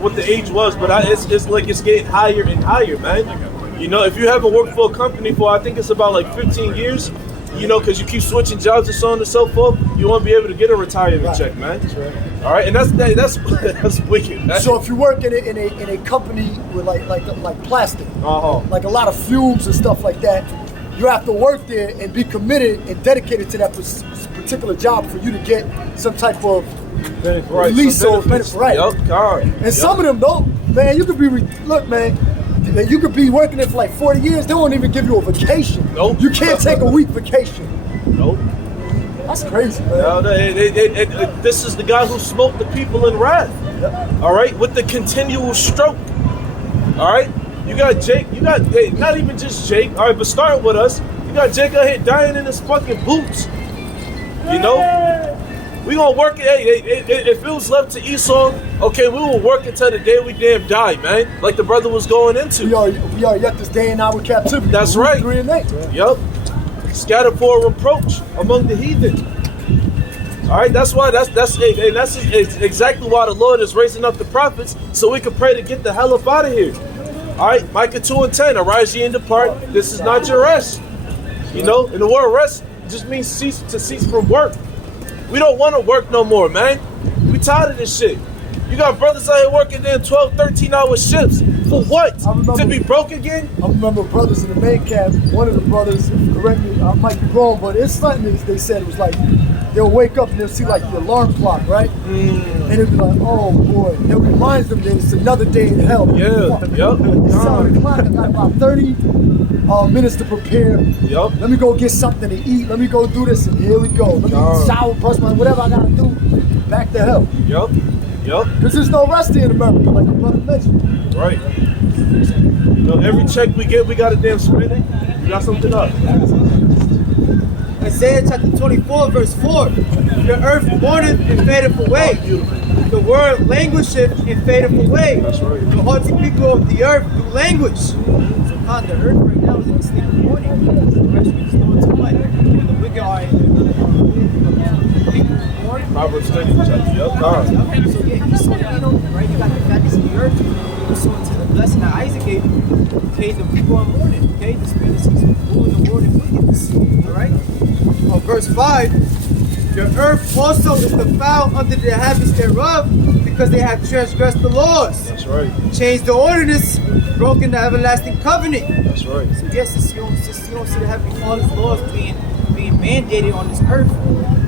what the age was, but it's like it's getting higher and higher, man. You know, if you haven't worked for a company for, I think it's about like 15 years, you know, because you keep switching jobs and so on and so forth, you won't be able to get a retirement check, man. That's right. All right, and that's wicked. Man. So if you work in a company with like plastic, like a lot of fumes and stuff like that, you have to work there and be committed and dedicated to that particular job for you to get some type of release or benefit, right? Yep, God. And some of them don't, man. You could be look, man. You could be working there for like 40 years. They won't even give you a vacation. Nope. You can't take a week vacation. Nope. That's crazy, man. No, this is the guy who smoked the people in wrath. Yep. All right, with the continual stroke. All right, you got Jake. You got not even just Jake. All right, but starting with us, you got Jake out here dying in his fucking boots. You know. We gonna work it. Hey, if it was left to Esau, okay, we will work until the day we damn die, man. Like the brother was going into. We are yet this day in our captivity. That's right. 3 and 8. Yep. Scattered for a reproach among the heathen. All right, that's why that's exactly why the Lord is raising up the prophets so we can pray to get the hell up out of here. All right, Micah 2:10. Arise ye and depart. This is not your rest. You know, and the word rest just means cease from work. We don't want to work no more, man. We tired of this shit. You got brothers out here working there 12, 13-hour shifts. For what? To be broke again? I remember brothers in the main camp, one of the brothers, correct me, I might be wrong, but it's something they said it was like, they'll wake up and they'll see like the alarm clock, right? And it'll be like, oh boy. It reminds them that it's another day in hell. Yeah, yep. It's 7 o'clock, I got about 30 minutes to prepare. Yep. Let me go get something to eat. Let me go do this, and here we go. Let me shower, brush my, whatever I gotta do. Back to hell. Yep. Yep. Because there's no rest here in America, like my brother mentioned. Right. You know, every check we get, we got a damn spend it. We got something up. Isaiah chapter 24, verse 4. The earth mourneth and fadeth away. The word languisheth and fadeth away. That's right. The haughty people of the earth do languish. So on the earth right now is in a state of mourning. The rest we just know it's what? The wicked are in the people mourn. Proverbs 30 chapter. Yep. So yeah, he saw Edom, right? You got the fatness of the earth. He saw into the blessing that Isaac gave him. Okay, the people are mourning. Okay, the spirit of season ruling the world in wickedness. Alright? Verse 5, the earth also is defiled under the habits thereof, because they have transgressed the laws. That's right. Changed the ordinance, broken the everlasting covenant. That's right. So yes, since you don't see the heavenly Father's laws being mandated on this earth,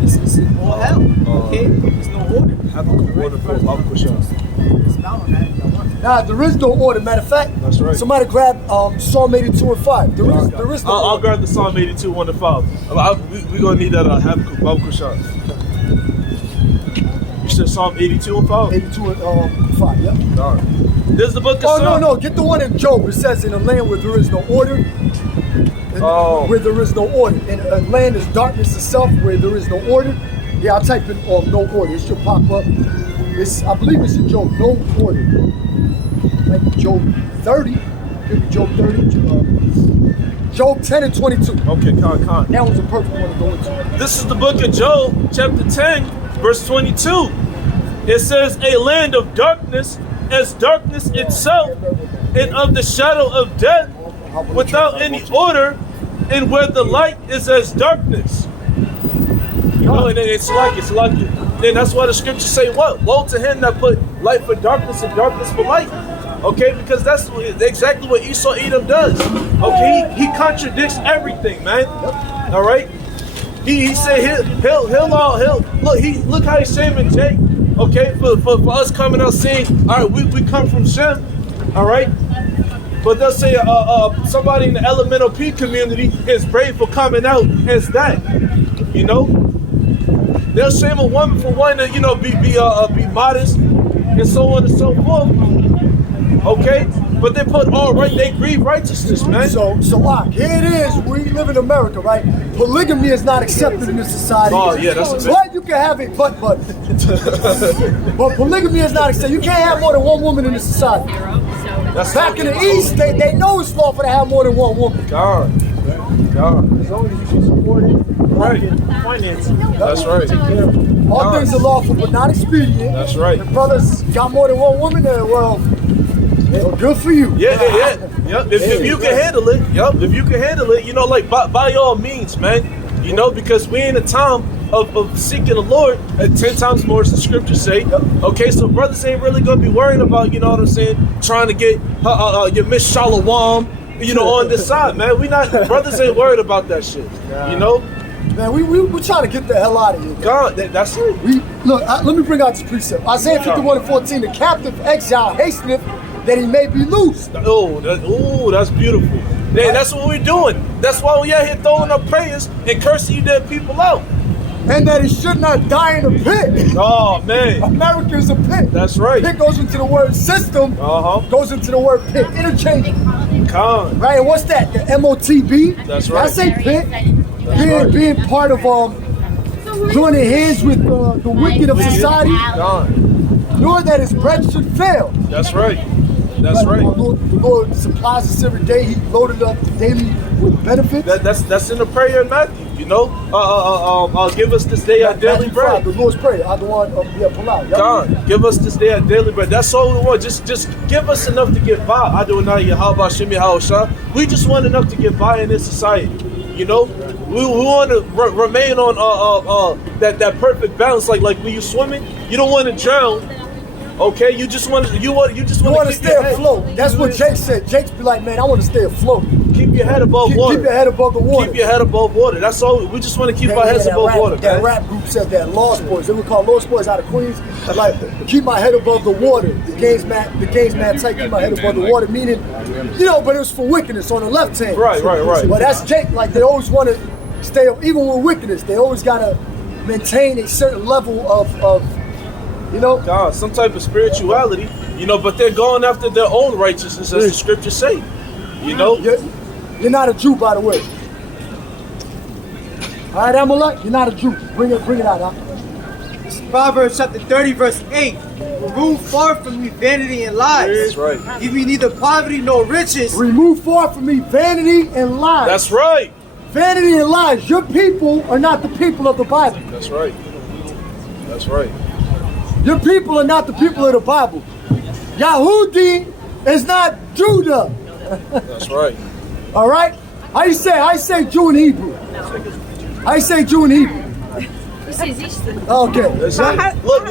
this is all hell. Okay? There's no order. Have a good order for I'll push on. Expound on that if you want. Nah, there is no order. Matter of fact, That's right. somebody grab Psalm 82 and 5. There is no I'll order. grab the Psalm 82, 1 to 5. We're going to need that Habakkuk shot. You said Psalm 82 and 5? 82 and 5, yeah. All right. This is the book of Oh, Psalm. no, get the one in Job. It says in a land where there is no order, where there is no order. In a land is darkness itself, where there is no order. Yeah, I'll type in no order. It should pop up. I believe it's in Job, no order. Like Job 30. Could be Job 30. Job 10 and 22. Okay, con. That was a perfect one to go into. This is the book of Job, chapter 10, verse 22. It says, a land of darkness as darkness itself, and of the shadow of death, without any order, and where the light is as darkness. You know, and it's like it. Then that's why the scriptures say what? Woe to him that put light for darkness and darkness for light. Okay, because that's exactly what Esau Edom does. Okay, he contradicts everything, man. All right. He said he'll look how he's shaming Jake. Okay, for us coming out saying, all right, we come from Shem. All right. But they'll say somebody in the elemental P community is brave for coming out as that. You know, they'll shame a woman for wanting to, be modest and so on and so forth. Okay, but they put they grieve righteousness, man. So here it is. We live in America, right? Polygamy is not accepted in this society. Oh yeah, that's a bit. But you can have it, but polygamy is not accepted. You can't have more than one woman in this society. That's Back in the East, they know it's lawful to have more than one woman. God. As long as you can support it, Right. financing. That's right. All things are lawful, but not expedient. That's right. If brothers got more than one woman, then well, good for you. Yeah. Yep. If you can handle it, if you can handle it, like by all means, man. Because we in a time of seeking the Lord 10 times more, as the scriptures say. Okay, so brothers ain't really gonna be worrying about, trying to get your Miss Shalom, on this side, man. Brothers ain't worried about that shit. Man, we're trying to get the hell out of here. God, that's it. Let me bring out this precept. Isaiah 51 and 14, the captive exile hasteneth that he may be loosed. That's beautiful. Yeah, that's what we're doing. That's why we out here throwing up prayers and cursing you dead people out. And that he should not die in a pit. Oh, man. America is a pit. That's right. Pit goes into the word system, goes into the word pit, interchangeable. Con. Right, and what's that? The MOTB? That's right. I say pit. Being part of joining hands with the wicked of society. Con. Nor that his bread should fail. That's right. That's right. The Lord supplies us every day. He loaded up daily with benefits. That's in the prayer in Matthew. Give us this day our daily bread. The Lord's Prayer. I don't want pull out. God, give us this day our daily bread. That's all we want. Just give us enough to get by. I do not Yahweh Shemi Hawasha. We just want enough to get by in this society. You know, we want to remain on that perfect balance. Like when you swimming, you don't want to drown. Okay, you just want to stay afloat. That's what Jake said. Jake's be like, man, I want to stay afloat. Keep your head above water. Keep your head above the water. Keep your head above water. That's all. We just want to keep our heads above water, that man. rap group said that. Lost Boys. They were called Lost Boys out of Queens. Like, keep my head above the water. The game's mad tight. Keep my head above the water. Meaning, you know, but it was for wickedness on the left hand. Right. But that's Jake. Like, they always want to stay, even with wickedness, they always got to maintain a certain level of you know, God, some type of spirituality, you know, but they're going after their own righteousness, as the scriptures say. You know, you're not a Jew, by the way. All right, Amalek, you're not a Jew. Bring it out. Huh? Proverbs chapter 30, verse 8. Remove far from me vanity and lies. That's right. Give me neither poverty nor riches. Remove far from me vanity and lies. That's right. Vanity and lies. Your people are not the people of the Bible. That's right. That's right. Your people are not the people of the Bible. Yahudi is not Judah. That's right. All right? How you say Jew in Hebrew? How you say Jew in Hebrew? Okay. Look.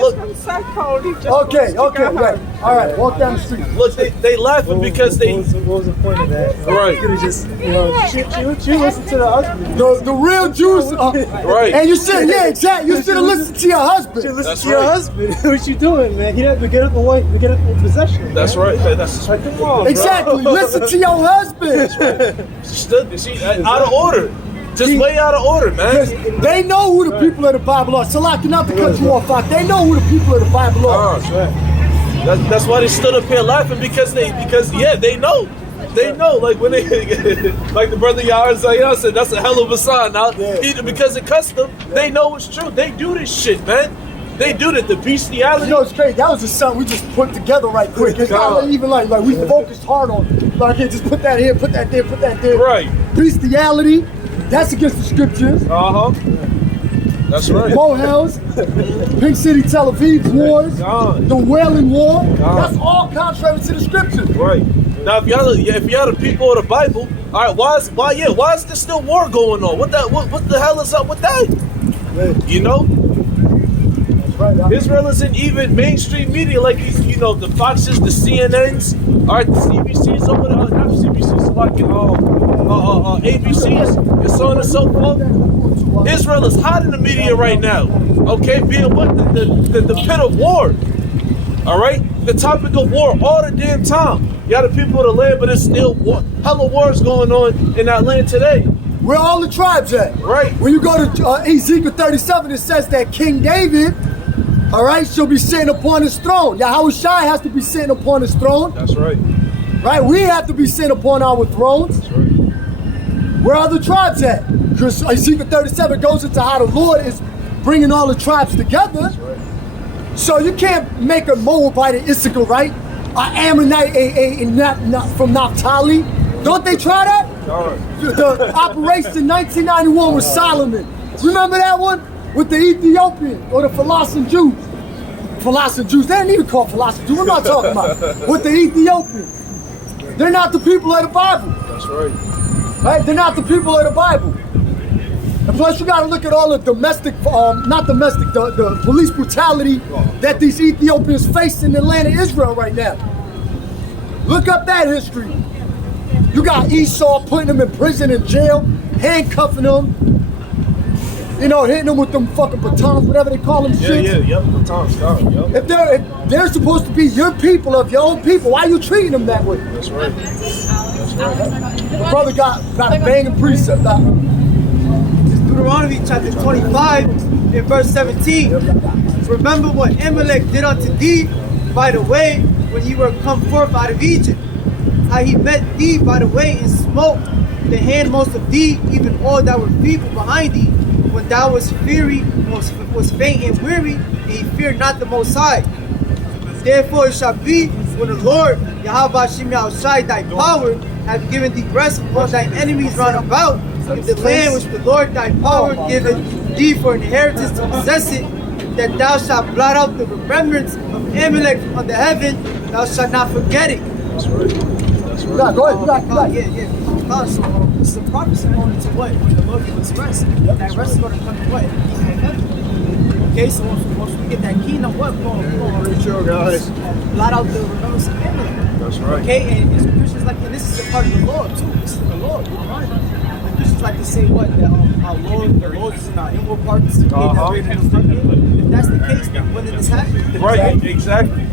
Okay, right. All right, walk down the street. Look, they laughing because they. What was the point of that? Right. Just, you know, she listened to the husband. The real Jews. Right. And you should, exactly. You should have listened to your husband. You listen That's to your right. husband. What you doing, man? He had to get up the way, to get up in possession. That's man. right. That's Like, come on, Exactly. bro. Listen to your husband. she out of order. Just way out of order, man. They know who the people of the Bible are. Salaki, not to cut you off, Fox. They know who the people of the Bible are. That's why they stood up here laughing because they know. They know, like when they, like the brother Yahweh said, that's a hell of a sign. Now, because it cussed them, they know it's true. They do this shit, man. They do that. The bestiality. You know, it's crazy. That was just something we just put together right quick. It's not even like we focused hard on. Like, okay, just put that here, put that there, put that there. Right. Bestiality. That's against the scriptures. That's right. Mohels, Pink City, Tel Aviv wars, the Wailing War. That's all contrary to the scriptures. Right. Now, if y'all the people of the Bible, all right, why is there still war going on? What the hell is up with that? You know? That's right. Israel isn't even mainstream media like these, you know, the Foxes, the CNNs, all right, the CBCs over there, not CBCs, like ABCs, and so on and so forth. Israel is hot in the media right now, okay, being what? The pit of war, all right? The topic of war all the damn time. You got the people of the land, but it's still war. Hella wars going on in that land today. Where all the tribes at? Right. When you go to Ezekiel 37, it says that King David, all right, shall be sitting upon his throne. Yahweh Shai has to be sitting upon his throne. That's right. Right? We have to be sitting upon our thrones. That's right. Where are the tribes at? Because Ezekiel 37 goes into how the Lord is bringing all the tribes together. That's right. So you can't make a Moabite an Issachar, right? An Ammonite from Naphtali. Don't they try that? The operation in 1991 with Solomon. Remember that one? With the Ethiopian or the Philosophian Jews. Philosophian Jews, they didn't even call Philosophian Jews. What am I talking about? With the Ethiopian. They're not the people of the Bible. That's right. Right? They're not the people of the Bible. And plus, you got to look at all the domestic, the police brutality that these Ethiopians face in the land of Israel right now. Look up that history. You got Esau putting them in prison and jail, handcuffing them, you know, hitting them with them fucking batons, whatever they call them. Batons, yep. If they're supposed to be your people, of your own people, why are you treating them that way? That's right. The brother got a banging precept. Deuteronomy chapter 25 in verse 17. Remember what Amalek did unto thee by the way when you were come forth out of Egypt. How he met thee by the way and smote the handmost of thee, even all that were feeble behind thee, when thou was was faint and weary, and he feared not the Most High. Therefore it shall be when the Lord Yahweh Shem Shai thy power hath given thee rest upon thy enemies round about, in the land which the Lord thy power giveth thee for inheritance to possess it, that thou shalt blot out the remembrance of Amalek from the heaven, thou shalt not forget it. That's right. That's right. Go ahead. Yeah. So this is a prophecy going into what? When the Lord gives us rest. That rest is going to come to what? Okay, so once we get that kingdom, what? Sure, guys. Blot out the remembrance of Amalek. That's right. Okay, and Christians like, and this is a part of the Lord too. This is the Lord. And Christians like to say what? That our Lord, the Lord is in our inward parts. If that's the case, then when did this happen? Right, exactly.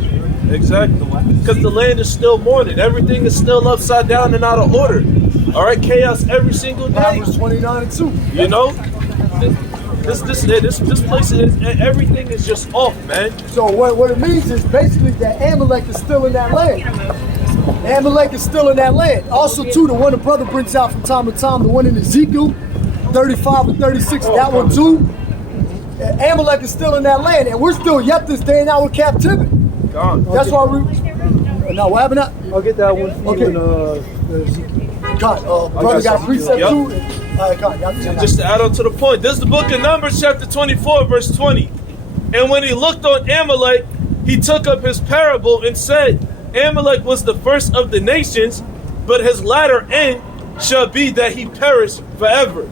Because the land is still mourning. Everything is still upside down and out of order. All right, chaos every single day. Proverbs 29 and 2. You know, this place is, everything is just off, man. So what it means is basically that Amalek is still in that land. Amalek is still in that land. Also, too, the one the brother brings out from time to time, the one in Ezekiel 35 and 36, that one too. Amalek is still in that land, and we're still yet this day in our captivity. God. That's why we. Now, what happened? I'll get that one for you Okay. in Ezekiel. God, brother got precept Yep. too. All right, God, y'all Just to add on to the point, this is the book of Numbers, chapter 24, verse 20. And when he looked on Amalek, he took up his parable and said, Amalek was the first of the nations, but his latter end shall be that he perish forever.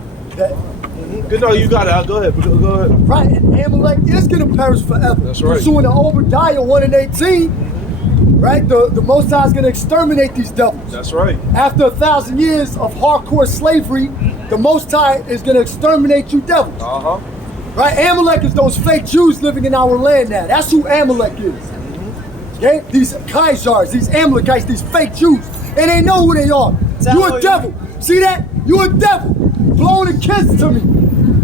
Good, no, you got it. Go ahead. Go ahead. Right, and Amalek is going to perish forever. That's right. Pursuing the Obadiah 1 and 18, right? The Most High is going to exterminate these devils. That's right. After 1,000 years of hardcore slavery, the Most High is going to exterminate you devils. Uh-huh. Right? Amalek is those fake Jews living in our land now. That's who Amalek is. Okay? These Khazars, these Amalekites, these fake Jews. And they know who they are. You a devil. See that? You a devil. Blowing a kiss to me.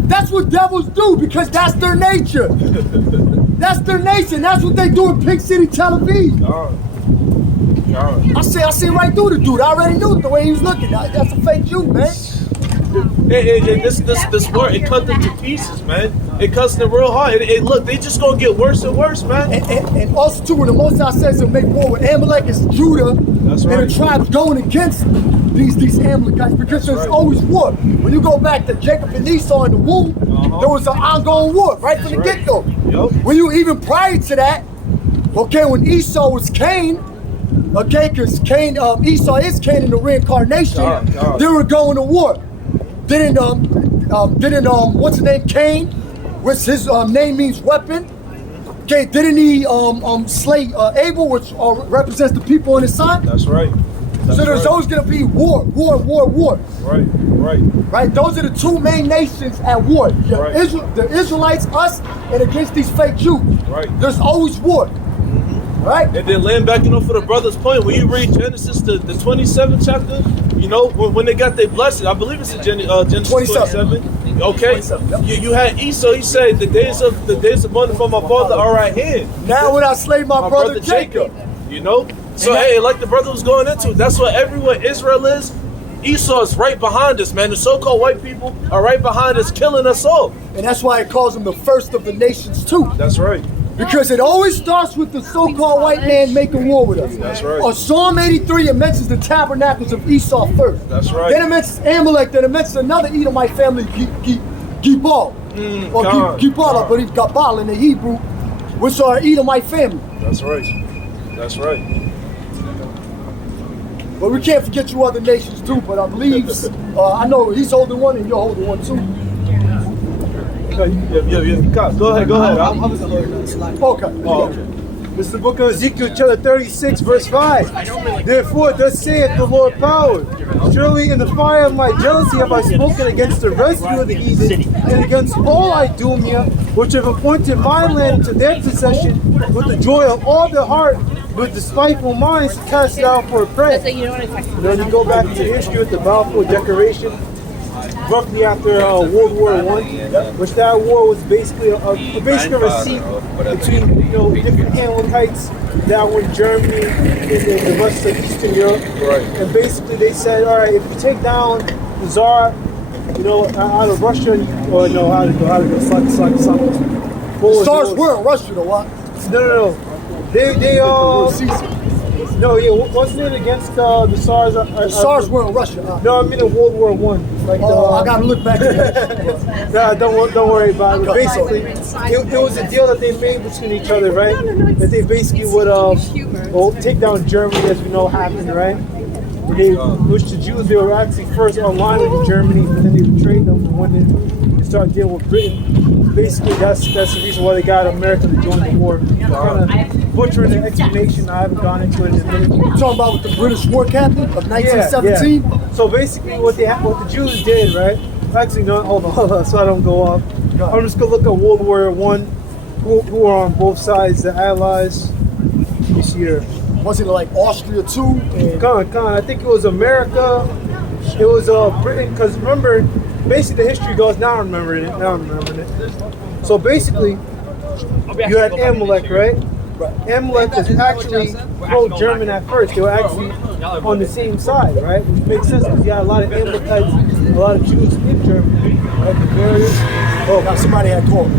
That's what devils do because that's their nature. That's their nature. That's what they do in Pink City, Tel Aviv. God. I see right through the dude. I already knew the way he was looking. That's a fake Jew, man. This word, it cut them to pieces, man. It cuts them real hard. Look, they just gonna get worse and worse, man. And also too, when the Most High says to make war with Amalek, it's Judah That's right. and the tribes going against these Amalekites because there's always war. When you go back to Jacob and Esau in the womb, there was an ongoing war right from the get-go. Yep. When you even prior to that, okay, when Esau was Cain, okay, because Cain, Esau is Cain in the reincarnation, God. they were going to war. Didn't what's his name, Cain, which his name means weapon. Okay, didn't he slay Abel, which represents the people on his side? That's right. So there's always gonna be war. Right? Those are the two main nations at war. The Israelites, us, and against these fake Jews. Right. There's always war. Right? And then laying back, for the brother's point, when you read Genesis, the 27th chapter, when they got their blessing, I believe it's in Genesis 27. Okay, 27, yep. You had Esau. He said, "The days of mourning for my father are at hand." Now when I slay my brother Jacob. So hey, like the brother was going into, that's what everywhere Israel is. Esau is right behind us, man. The so-called white people are right behind us, killing us all. And that's why it calls him the first of the nations too. That's right. Because it always starts with the so-called white man making war with us. That's right. On Psalm 83, it mentions the tabernacles of Esau first. That's right. Then it mentions Amalek. Then it mentions another Edomite family, Gibal. Or Gibal, but it's Gabal in the Hebrew, which are an Edomite family. That's right. But we can't forget you other nations too. But I believe, I know he's holding one and you're holding one too. Yeah. Go ahead. I was a lawyer. Okay. This is the book of Ezekiel, chapter 36, verse 5. Therefore, thus saith the Lord power, surely in the fire of my jealousy have I spoken against the rescue of the heathen, and against all Idumea, which have appointed my land to their possession, with the joy of all their heart, with despiteful minds to cast it out for a prey. And then you go back to history with the Balfour Declaration, roughly after World War I, which that war was basically a receipt between different Amalekites that were in Germany and the rest of Eastern Europe. Right. And basically they said, all right, if you take down the Tsar, out of Russia, or no, how to go, The Tsars were in Russia though, what? No. Wasn't it against the Tsars? The Tsars were in Russia. No, I mean in World War I. I gotta look back at that. Nah, don't worry about it. Okay. Basically, it was a deal that they made between each other, right? That they basically would take down Germany, as we know happened, right? Which the Jews, they were actually first online in Germany, but then they betrayed them. And when they started dealing with Britain, basically that's the reason why they got America to join the war. Kind of butchering the explanation. I haven't gone into it in a minute. You're talking about with the British war captain of 1917? Yeah. So basically what the Jews did, right? Actually, no, hold on, so I don't go off. I'm just gonna look at World War I, who are on both sides, the Allies. This year. Was it like Austria too? Con. I think it was America. It was Britain, because remember, basically the history goes, now I'm remembering it. So basically, you had Amalek, right? Amalek was actually pro-German at first. They were actually on the same side, right? Which makes sense because you had a lot of Amalekites, a lot of Jews in Germany, right? The various. Oh, now somebody had called.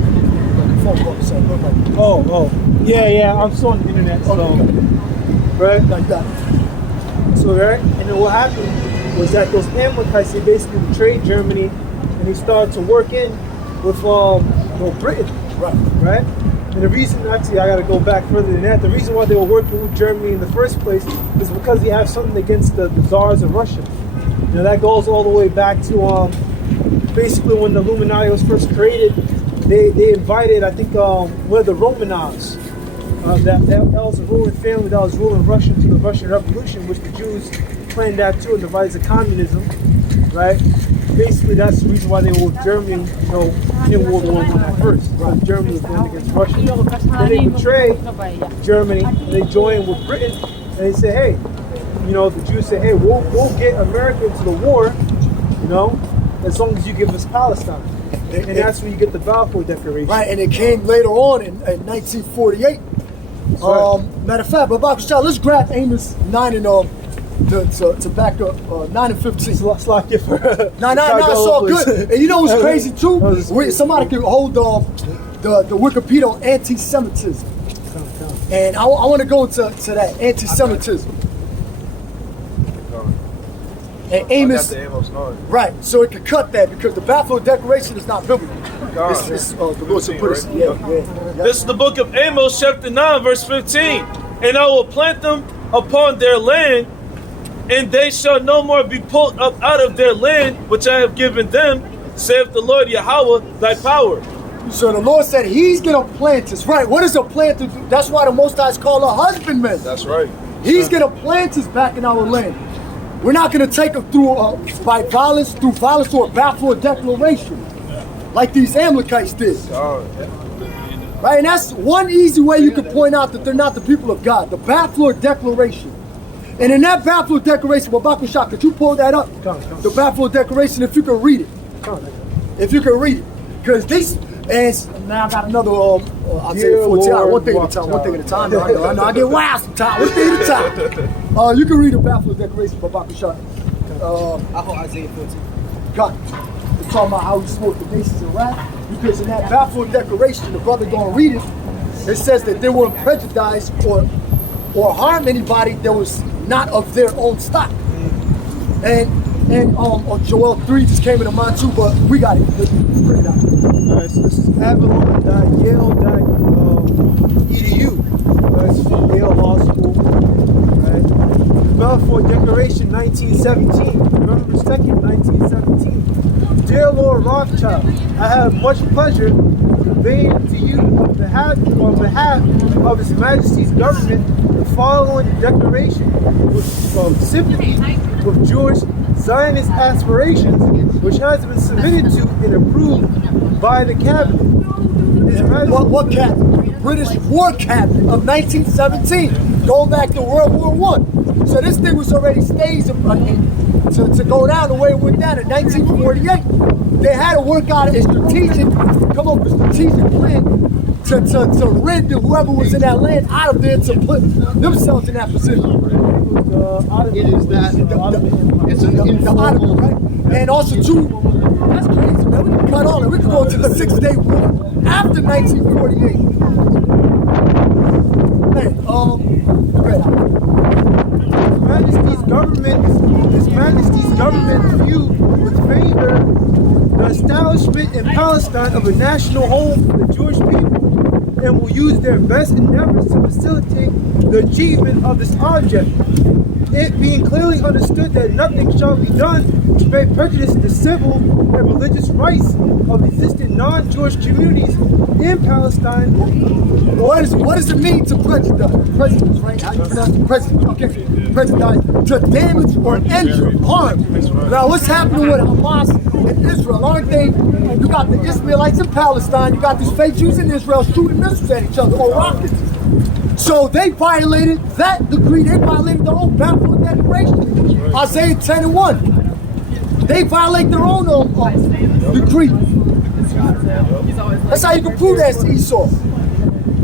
Yeah. I'm still on the internet, so right, like that. So right, and then what happened was that those Amalekites, they basically betrayed Germany, and they started to work in with Britain, right. And the reason, actually, I got to go back further than that. The reason why they were working with Germany in the first place is because they have something against the Tsars of Russia. You know, that goes all the way back to basically when the Illuminati was first created. They invited, I think, one of the Romanovs. That was a ruling family that was ruling Russia to the Russian Revolution, which the Jews planned that too and devised communism, right? Basically, that's the reason why they were with Germany, you know, in World War I at first. Because Germany was going against Russia. Then they betrayed Germany, and they joined with Britain, and they say, hey, you know, the Jews say, hey, we'll get America into the war, you know, as long as you give us Palestine. And that's when you get the Balfour Declaration. Right, and it came later on in 1948. Matter of fact, but let's grab Amos 9 and to back up 9 and 15. It's like it for No, it's all good. And you know what's crazy too? Somebody can hold the Wikipedia on anti-Semitism. And I want to go into that anti-Semitism. And Amos, right? So it could cut that because the Balfour Declaration is not biblical. It's the Lord should put it. Yeah. This is the book of Amos, chapter 9, verse 15. And I will plant them upon their land, and they shall no more be pulled up out of their land, which I have given them, saith the Lord Yahweh, thy power. So the Lord said He's gonna plant us. Right? What is a planter do? That's why the Most High is called a husbandman. That's right. He's gonna plant us back in our land. We're not going to take them through by violence, or a Balfour Declaration, like these Amalekites did. Right, and that's one easy way you can point out that they're not the people of God. The Balfour Declaration, and in that Balfour Declaration, Babako Shah, could you pull that up? The Balfour Declaration, if you can read it, because this. And now I got another. I'll say it 14. One thing at a time. I know. I get wild sometimes. One thing at a time. You can read the Balfour Declaration by Babako Shah. I hold Isaiah 14. God, we're talking about how we smoke the bases of rap. Because in that Balfour Declaration, the brother gonna read it. It says that they weren't prejudiced or harm anybody that was not of their own stock. And Joel 3 just came into mind too, but we got it. Let's put it out. Alright, so this is Avalon.yale.edu. It's from Yale Law School. Right. Balfour Declaration 1917. November 2nd, 1917. Dear Lord Rothschild, I have much pleasure conveying to you on behalf of His Majesty's government the following declaration with sympathy with Jewish Zionist aspirations, which has been submitted to and approved by the cabinet. What cabinet? British War Cabinet of 1917, going back to World War I. So this thing was already staged to go down the way it went down in 1948. They had to work out come up with a strategic plan to rid whoever was in that land out of there to put themselves in that position. It's an informal, right? And also too, that's crazy, man. We can cut all it. We can go to the 6-Day War after 1948. His Majesty's government view with favor the establishment in Palestine of a national home for the Jewish people, and will use their best endeavors to facilitate the achievement of this object. it being clearly understood that nothing shall be done to may prejudice the civil and religious rights of existing non-Jewish communities in Palestine. What does it mean to prejudice, right? How you pronounce it? Prejudice, okay. Prejudice, to damage or injure, harm. Now, what's happening with Hamas and Israel? Aren't they, you got the Israelites in Palestine, you got these fake Jews in Israel shooting missiles at each other, or rockets. So they violated that decree, they violated the whole Balfour Declaration. Isaiah 10 and 1. They violate their own decree. That's how you can prove that's Esau.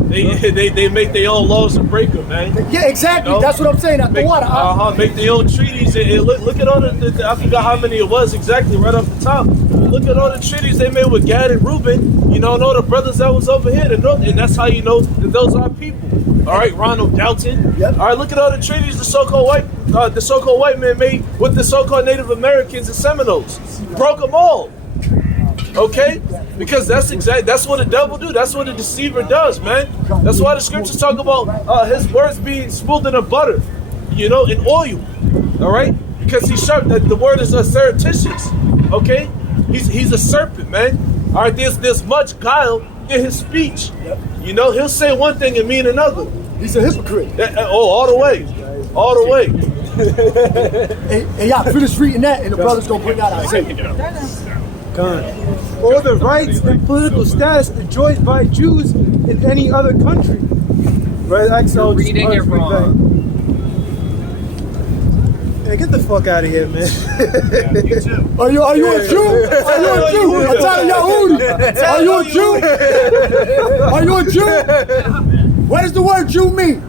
They make their own laws and break them, man. Yeah, exactly. You know? That's what I'm saying. At the water. Make their own treaties. And look at all the I forgot how many it was exactly right off the top. Look at all the treaties they made with Gad and Reuben. You know, and all the brothers that was over here. And that's how you know that those are people. All right, Ronald Dalton. Yep. All right, look at all the treaties the so-called white men made with the so-called Native Americans and Seminoles. Broke them all. Okay, because that's what the devil do. That's what the deceiver does, man. That's why the scriptures talk about his words being smoother than butter, you know, in oil. All right, because he's sharp. That the word is surreptitious. Okay, he's a serpent, man. All right, there's much guile in his speech. You know, he'll say one thing and mean another. He's a hypocrite. All the way, all the way. Hey, y'all finish reading that, and the brother's gonna bring out Isaiah. Or the rights and political status enjoyed by Jews in any other country. Right? You're reading it wrong. Hey, get the fuck out of here, man. Are you a Jew? Are you a Jew? I'm telling Yahudi. Are you a Jew? Are you a Jew? What does the word Jew mean?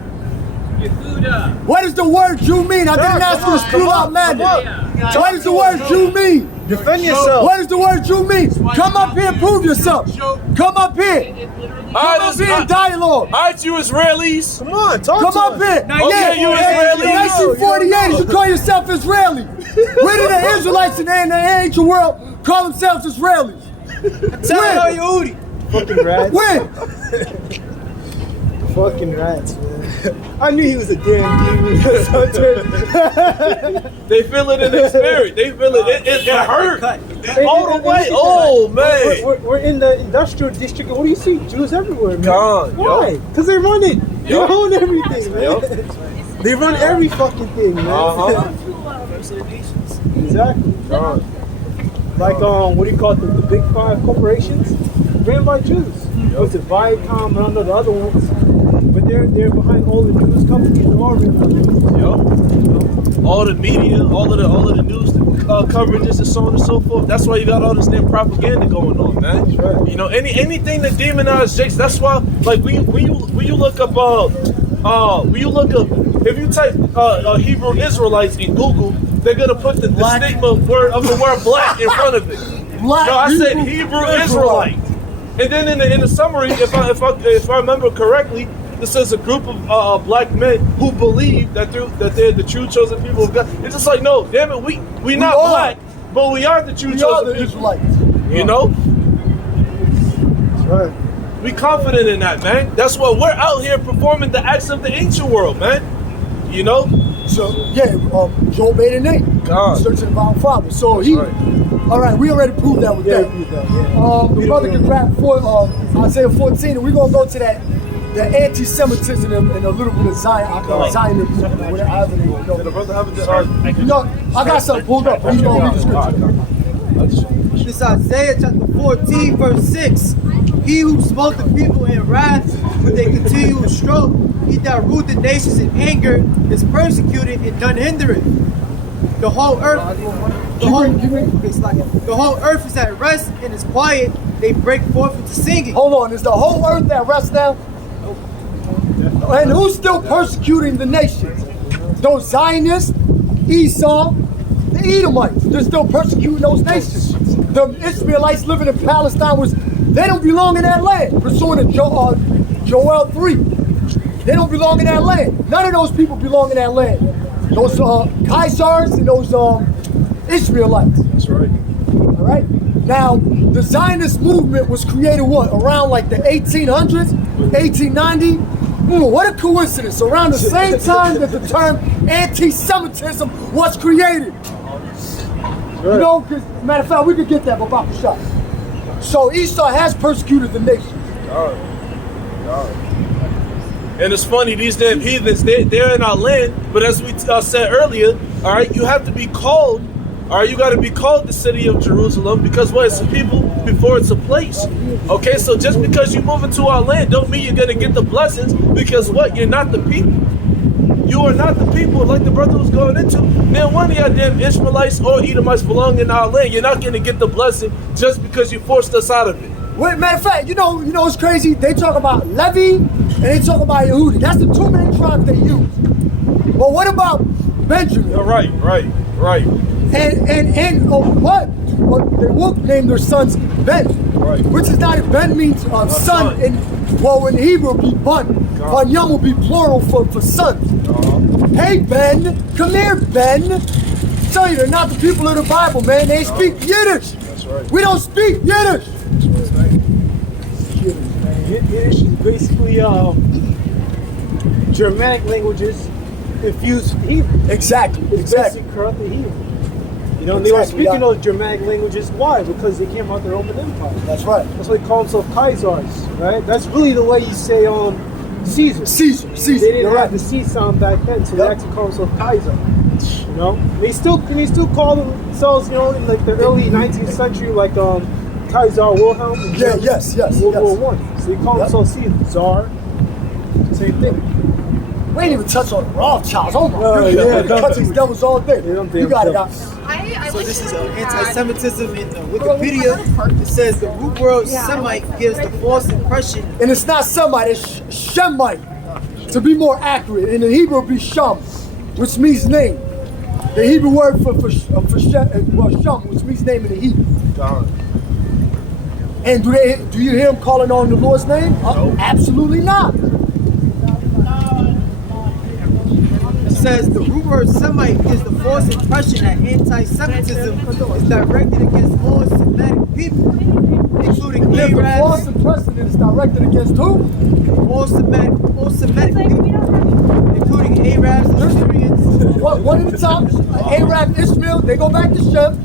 Yehuda. What does the word Jew mean? I didn't ask you to screw out madness. What does the word Jew mean? Defend yourself. What does the word Jew mean? Come up here and prove yourself. Come up here. Come up here and dialogue. All right, you Israelis. Come on, talk Come to up us. here. Okay, you Israelis. 1948, you call yourself Israeli. Where did the Israelites in the ancient world call themselves Israelis? Tell Yehudi. Fucking rats. When? Fucking rats, man. I knew he was a damn demon. They feel it in their spirit. They feel it. It hurt. All the way. Oh, man. We're in the industrial district. What do you see? Jews everywhere, man. Gone. Why? Because they run it. They Yup. own everything, man. They run every fucking thing, man. Exactly. Like what do you call it? The big five corporations ran by Jews. What's it? Viacom, I don't know the other ones. But they're behind all the news companies and all ran by Jews. All the media, all of the news coverages and so on and so forth. That's why you got all this damn propaganda going on, man. That's right. You know, anything that demonize Jakes. That's why, like, when you look up, if you type Hebrew Israelites in Google, they're gonna put the stigma word of the word black in front of it. Black No, I said Hebrew Israelite. And then in the summary, if I remember correctly, it says a group of black men who believe that they're the true chosen people of God. It's just like, no, damn it, we not black, but we are the true chosen people. Israelites. You know, That's right. we confident in that, man. That's why we're out here performing the acts of the ancient world, man. You know. So yeah, Joel made a name. God. Searching about Father. So he. All right, we already proved that with that. The brother can grab Isaiah 14, and we're gonna go to that. The anti-Semitism and a little bit of Zionism, whatever they know. Did the brother have it? No, I got something pulled up, but he's gonna read the scripture. This is Isaiah chapter 14, verse 6. He who smote the people in wrath with a continual stroke, he that ruled the nations in anger, is persecuted and done hindering. The whole earth, the whole earth is at rest and is quiet. They break forth into singing. Hold on, is the whole earth at rest now? And who's still persecuting the nations? Those Zionists, Esau, the Edomites. They're still persecuting those nations. The Israelites living in Palestine they don't belong in that land. Pursuant to Joel 3. They don't belong in that land. None of those people belong in that land. Those Kaisars and those Israelites. That's right. All right. Now, the Zionist movement was created around like the 1800s, 1890. What a coincidence! Around the same time that the term anti-Semitism was created. You know, because matter of fact, we could get that, but about the shot. So Esau has persecuted the nation. And it's funny, these damn heathens, they're in our land, but as we said earlier, all right, you have to be called, all right, you got to be called the city of Jerusalem, because what, it's a people before it's a place. Okay, so just because you move into our land don't mean you're going to get the blessings, because what, you're not the people. You are not the people, like the brother was going into. Now, one of y'all damn Ishmaelites or Edomites belong in our land. You're not going to get the blessing just because you forced us out of it. Wait, matter of fact, you know what's crazy? They talk about Levi and they talk about Yehudi. That's the two main tribes they use. But what about Benjamin? Right. And what? They will name their sons Ben, Right. which is not, Ben means son, and well, in Hebrew it will be Bun. Bunyan will be plural for sons. Hey Ben, come here Ben. Tell you, they're not the people of the Bible, man. They speak Yiddish. That's right. We don't speak Yiddish. Yiddish is basically Germanic languages infused with Hebrew. Exactly. It's basically corrupted Hebrew. You know, they were speaking those Germanic languages. Why? Because they came out their Roman Empire. That's right. That's why they call themselves Kaisars, right? That's really the way you say Caesar. Caesar. They didn't You're have the C sound back then, so they actually call themselves Kaiser. You know, they still call themselves, you know, in like the early 19th century, like Kaiser Wilhelm. In Germany, Yes. World War I. So they call themselves Caesar. Czar. Same thing. We ain't even touch on the Rothschilds. Oh my Oh, goodness. yeah, Touch these devils all day. You got it, guys. So this is anti-Semitism in Wikipedia. It says the root word Semite gives the false impression. And it's not Semite, it's Shemite. To be more accurate, in the Hebrew it would be Shem, which means name. The Hebrew word for Shem, which means name in the Hebrew. And do you hear him calling on the Lord's name? Absolutely not. It says the root word Semite gives the false impression that anti-Semitism is directed against all Semitic people, including If the false Arabs, impression is directed against who? all Semitic people, including Arabs and Syrians. One at a time. Arab, Ishmael, they go back to Shem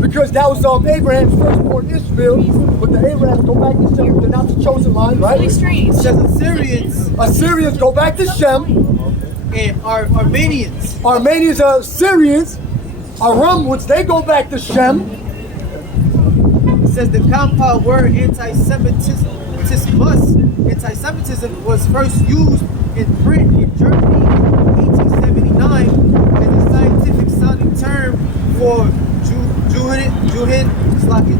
because that was Abraham's firstborn Ishmael. But the Arabs go back to Shem. They're not the chosen line, right? It says Assyrians Assyrians go back to Shem. and Armenians. Armenians are Syrians. Aram, which they go back to Shem. It says the compound word anti-Semitism was first used in print in Germany in 1879 as a scientific sounding term for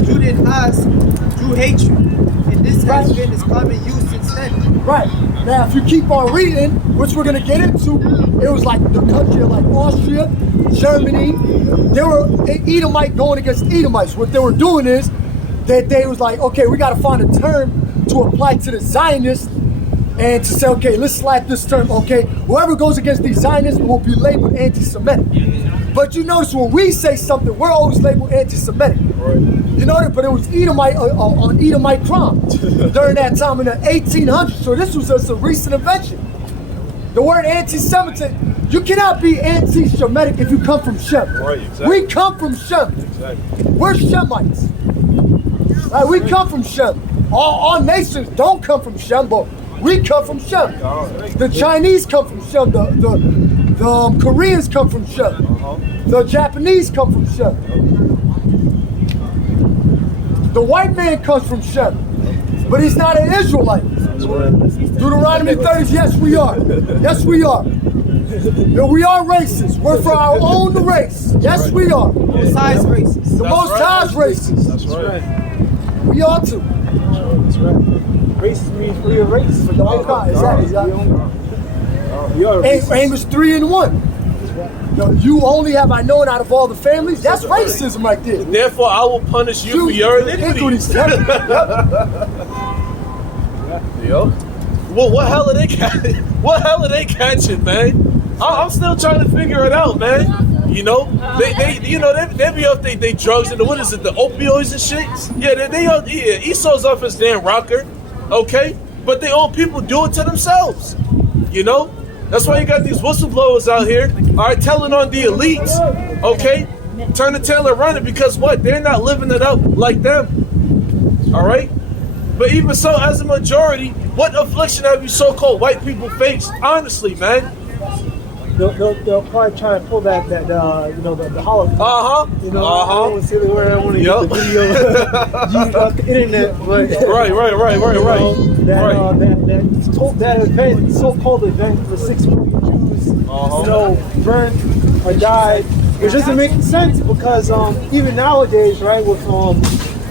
Judenhass, Jew hatred. And this has been its common use since then. Right. Now, if you keep on reading, which we're going to get into, it was like the country of like Austria, Germany. They were Edomite going against Edomites. What they were doing is that they was like, okay, we got to find a term to apply to the Zionists and to say, okay, let's slap this term, okay? Whoever goes against these Zionists will be labeled anti-Semitic. But you notice when we say something, we're always labeled anti-Semitic. Right. You know that, but it was Edomite on Edomite crime during that time in the 1800s. So this was just a recent invention. The word anti-Semitic, you cannot be anti-Shemitic if you come from Shem. Right, exactly. We come from Shem. Exactly. We're Shemites. Right, we come from Shem. All nations don't come from Shem, but we come from Shem. The Chinese come from Shem. The Koreans come from Shem. The Japanese come from Shem. The white man comes from Shem, but he's not an Israelite. Deuteronomy 30, yes we are. Yes we are. Yeah, we are racist. We're for our own race. Yes we are. Most High's racist. The Most High's racist. That's right. We are too. That's right. Racist means for your race. For the own kind. Exactly. You are a racist. Amos 3 and 1. You only have I known out of all the families. That's racism right there. Therefore, I will punish you for your iniquities. Yo, well, what hell are they catching? What hell are they catching, man? I'm still trying to figure it out, man. You know, they be off they drugs and what is it, the opioids and shit? Yeah, yeah. Esau's off his damn rocker, okay? But they own people do it to themselves, you know. That's why you got these whistleblowers out here, all right, telling on the elites, okay? Turn the tail and run it because what? They're not living it up like them, all right? But even so, as a majority, what affliction have you so-called white people faced? Honestly, man. They'll probably try to pull that you know, the Holocaust. You know, I don't want to say the word. I want to get the video used off the internet. But, right. You know, that event, so-called event, for 6 million Jews, you know, burned or died. It doesn't make sense because even nowadays, right, with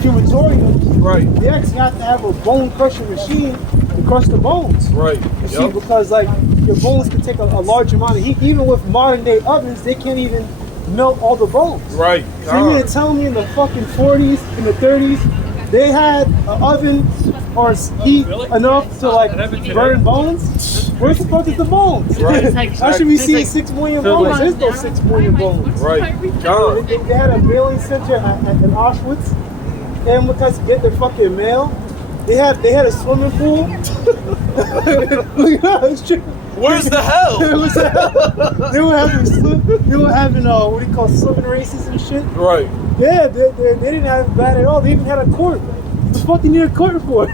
crematoriums, they actually have to have a bone crushing machine to crush the bones. Right. You see, because like your bones can take a large amount of heat. Even with modern day ovens, they can't even melt all the bones. Right. So you mean to tell me in the fucking 40s, in the 30s, they had an oven or heat enough to like burn bones? Where's the fuck is the bones? Right. How should we see 6 million bones? There's no 6 million bones. Right. They had a mailing center in Auschwitz, and because to get their fucking mail, they had a swimming pool. Where's the hell? They were having what do you call swimming races and shit. Right. Yeah, they didn't have it bad at all. They even had a court. What the fuck do you need a court for?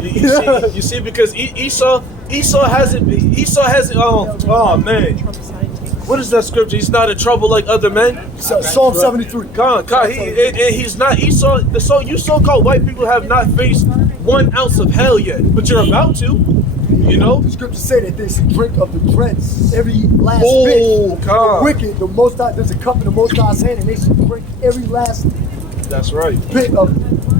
You see, because Esau hasn't. Oh man, what is that scripture? He's not in trouble like other men. Psalm 73. He's not Esau. You so-called white people have not faced 1 ounce of hell yet, but you're about to. You know, the scriptures say that they should drink of the dregs, every last bit. God. The wicked, the Most High, there's a cup in the Most High's hand, and they should drink every last. That's right. Bit of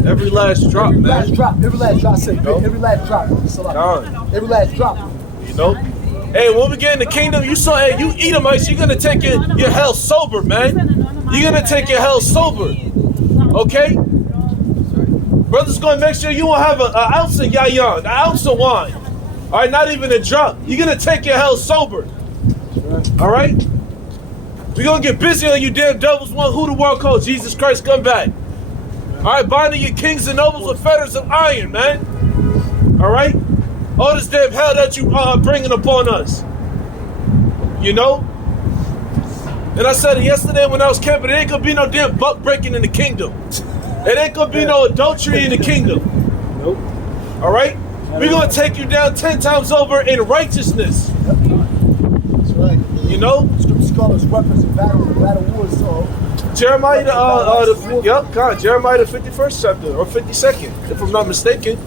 every last drop, every man. Last drop, every last drop. Say, Nope. every last drop. God. Every last drop. You know. Hey, when we get in the kingdom, you Edomites, you're gonna take your hell sober, man. You're gonna take your hell sober. Okay? Brother's gonna make sure you won't have an ounce of yayan, an ounce of wine. All right, not even a drop. You're gonna take your hell sober. All right? We're gonna get busy on you damn devils. Who the world called Jesus Christ come back. All right, binding your kings and nobles with fetters of iron, man. All right? All this damn hell that you are bringing upon us. You know? And I said it yesterday when I was camping, it ain't gonna be no damn buck breaking in the kingdom. It ain't gonna be no adultery in the kingdom. Nope. All right? We're going to take you down 10 times over in righteousness. That's right. You know? Scriptures call us weapons of battle wars. Jeremiah, Jeremiah the 51st chapter, or 52nd, if I'm not mistaken.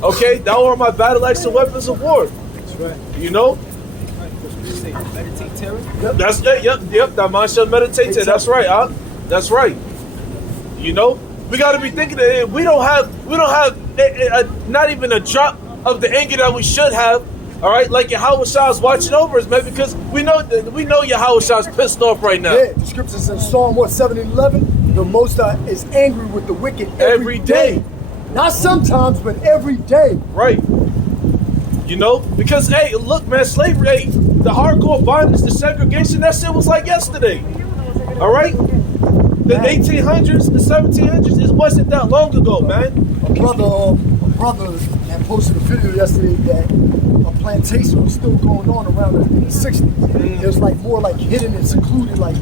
Okay? Thou are my battle axe and weapons of war. That's right. You know? Meditate terror. That's it. Yep. That mind shall meditate terror. That's right, That's right. You know? We got to be thinking that we don't have not even a drop of the anger that we should have. All right, like Yahweh Shah's watching over us, man, because we know Yahweh Shah's pissed off right now. Yeah, the scriptures in Psalm 7 and 11, the Most High is angry with the wicked every day. Not sometimes, but every day. Right. You know, because hey, look, man, slavery, the hardcore bondage, the segregation, that shit was like yesterday. All right. The 1800s, the 1700s, it wasn't that long ago, man. A brother had posted a video yesterday that a plantation was still going on around in the 60s. It was like more like hidden and secluded, like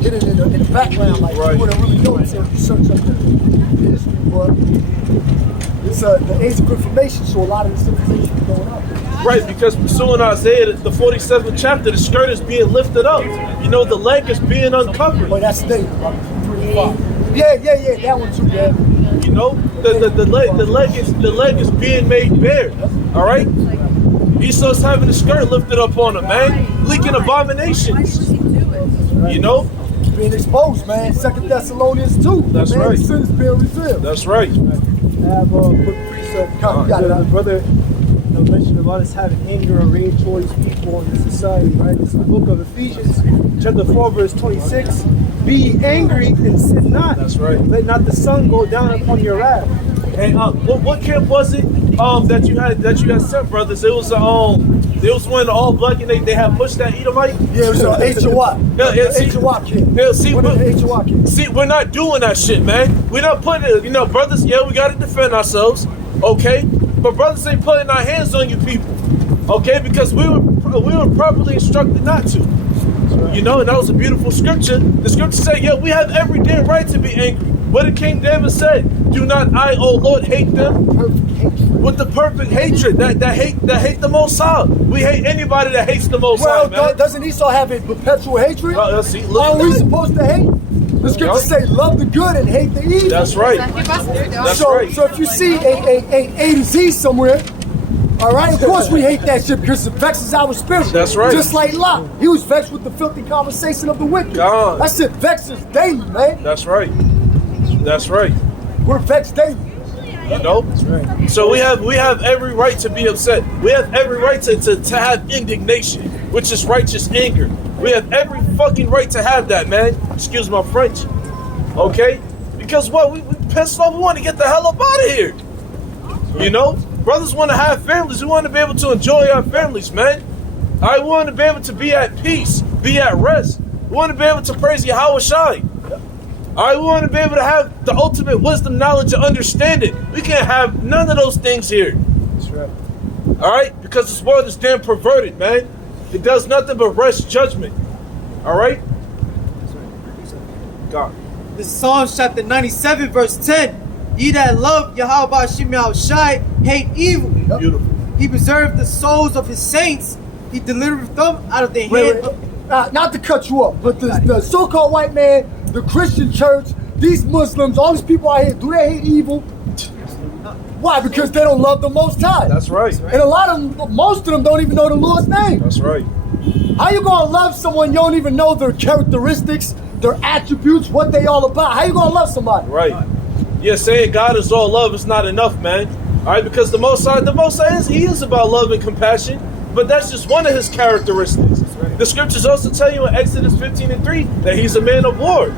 hidden in the background, like you wouldn't really know until you search up the history. But it's the age of information, so a lot of this information is going up. Right, because pursuing Isaiah, the 47th chapter, the skirt is being lifted up. You know, the leg is being uncovered. But that's David, brother. 3-5. Yeah, that one too, man. You know, the leg is being made bare. All right, Esau's having the skirt lifted up on him, man, leaking abominations. You know, being exposed, man. 2 Thessalonians 2. That's man, right. The sin is being revealed. That's right. I have a quick precept. The brother mentioned about us having anger and rage towards people in the society, right? It's the book of Ephesians, chapter 4, verse 26. Be ye angry and sin not. That's right. Let not the sun go down upon your wrath. And what camp was it that you had sent, brothers? It was one of the all black and they had pushed that Edomite. Yeah, it was HOI. HOI kid. Yeah, see, HOI kid. See, we're not doing that shit, man. We're not putting it, brothers, yeah, we got to defend ourselves, okay? But brothers ain't putting our hands on you people, okay? Because we were properly instructed not to. You know, and that was a beautiful scripture. The scripture said, yeah, we have every damn right to be angry. What did King David say? Do not I, O Lord, hate them with the perfect hatred that hate the Most High. We hate anybody that hates the Most High, man. Doesn't Esau have a perpetual hatred? See, Are look we at that. supposed to hate? The scriptures say, love the good and hate the evil. That's right. That's So right. if you see a to Z somewhere, all right, of course we hate that shit because it vexes our spirit. That's right. Just like Lot. He was vexed with the filthy conversation of the wicked. God. That shit vexes daily, man. That's right. That's right. We're vexed daily. You know? That's right. So we have every right to be upset. We have every right to have indignation, which is righteous anger. We have every fucking right to have that, man. Excuse my French. Okay? Because what? We pissed off. We want to get the hell up out of here. You know? Brothers want to have families. We want to be able to enjoy our families, man. I want to be able to be at peace, be at rest. We want to be able to praise Yahweh Shai. We want to be able to have the ultimate wisdom, knowledge, and understanding. We can't have none of those things here. That's right. All right? Because this world is damn perverted, man. It does nothing but rush judgment. All right? God. This is Psalms chapter 97, verse 10. Ye that love Yahweh Ba'ashim Yahushai hate evil. Beautiful. He preserved the souls of his saints. He delivered them out of the hand Wait, of... not to cut you up, but the so-called white man, the Christian church, these Muslims, all these people out here, do they hate evil? Why? Because they don't love the Most High. That's right. And most of them don't even know the Lord's name. That's right. How you gonna love someone you don't even know their characteristics, their attributes, what they all about? How you gonna love somebody? Right. Yeah, saying God is all love is not enough, man. All right, because the Most High he is about love and compassion, but that's just one of his characteristics. Right. The scriptures also tell you in Exodus 15:3 that he's a man of war.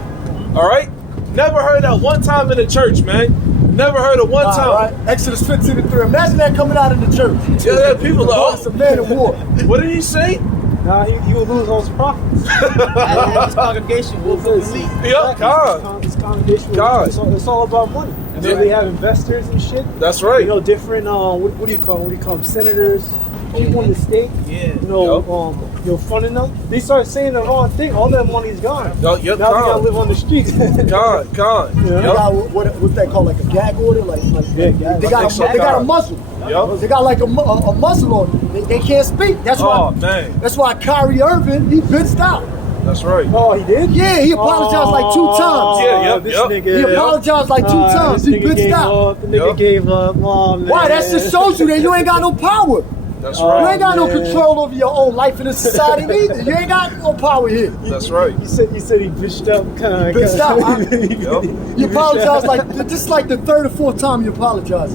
All right? Never heard that one time in the church, man. Never heard it one time. Right. Exodus 15:3. Imagine that coming out in the church. Yeah, people like, oh, it's a man of war. What did he say? Nah, he will lose all his profits. And his congregation will believe. Yep, God. This congregation, God. It's all about money. And then they have investors and shit. That's right. You know, different, what do you call them? Senators, people in the state. Yeah. You know, funding them. They start saying the wrong thing. All that money's gone. Oh, yep, now they gotta God. live on the streets. God. Yeah. They got what they call like a gag order, Yeah, they got a muzzle. Yep. They got like a muzzle on them. They can't speak. That's why. Oh, man. That's why Kyrie Irving he bitched out. That's right. Oh, he did? Yeah, he apologized like 2 times. Yeah, yep, this yep. nigga. He apologized like 2 times. This He nigga bitched gave out. up. The nigga Yep. gave up. Oh, man. Why? That just shows you that you ain't got no power. That's You right. ain't got no man. control over your own life in this society either. You ain't got no power here. That's right. You said he bitched out. Bitched out. Yep. You apologize like this is like the 3rd or 4th time you apologize.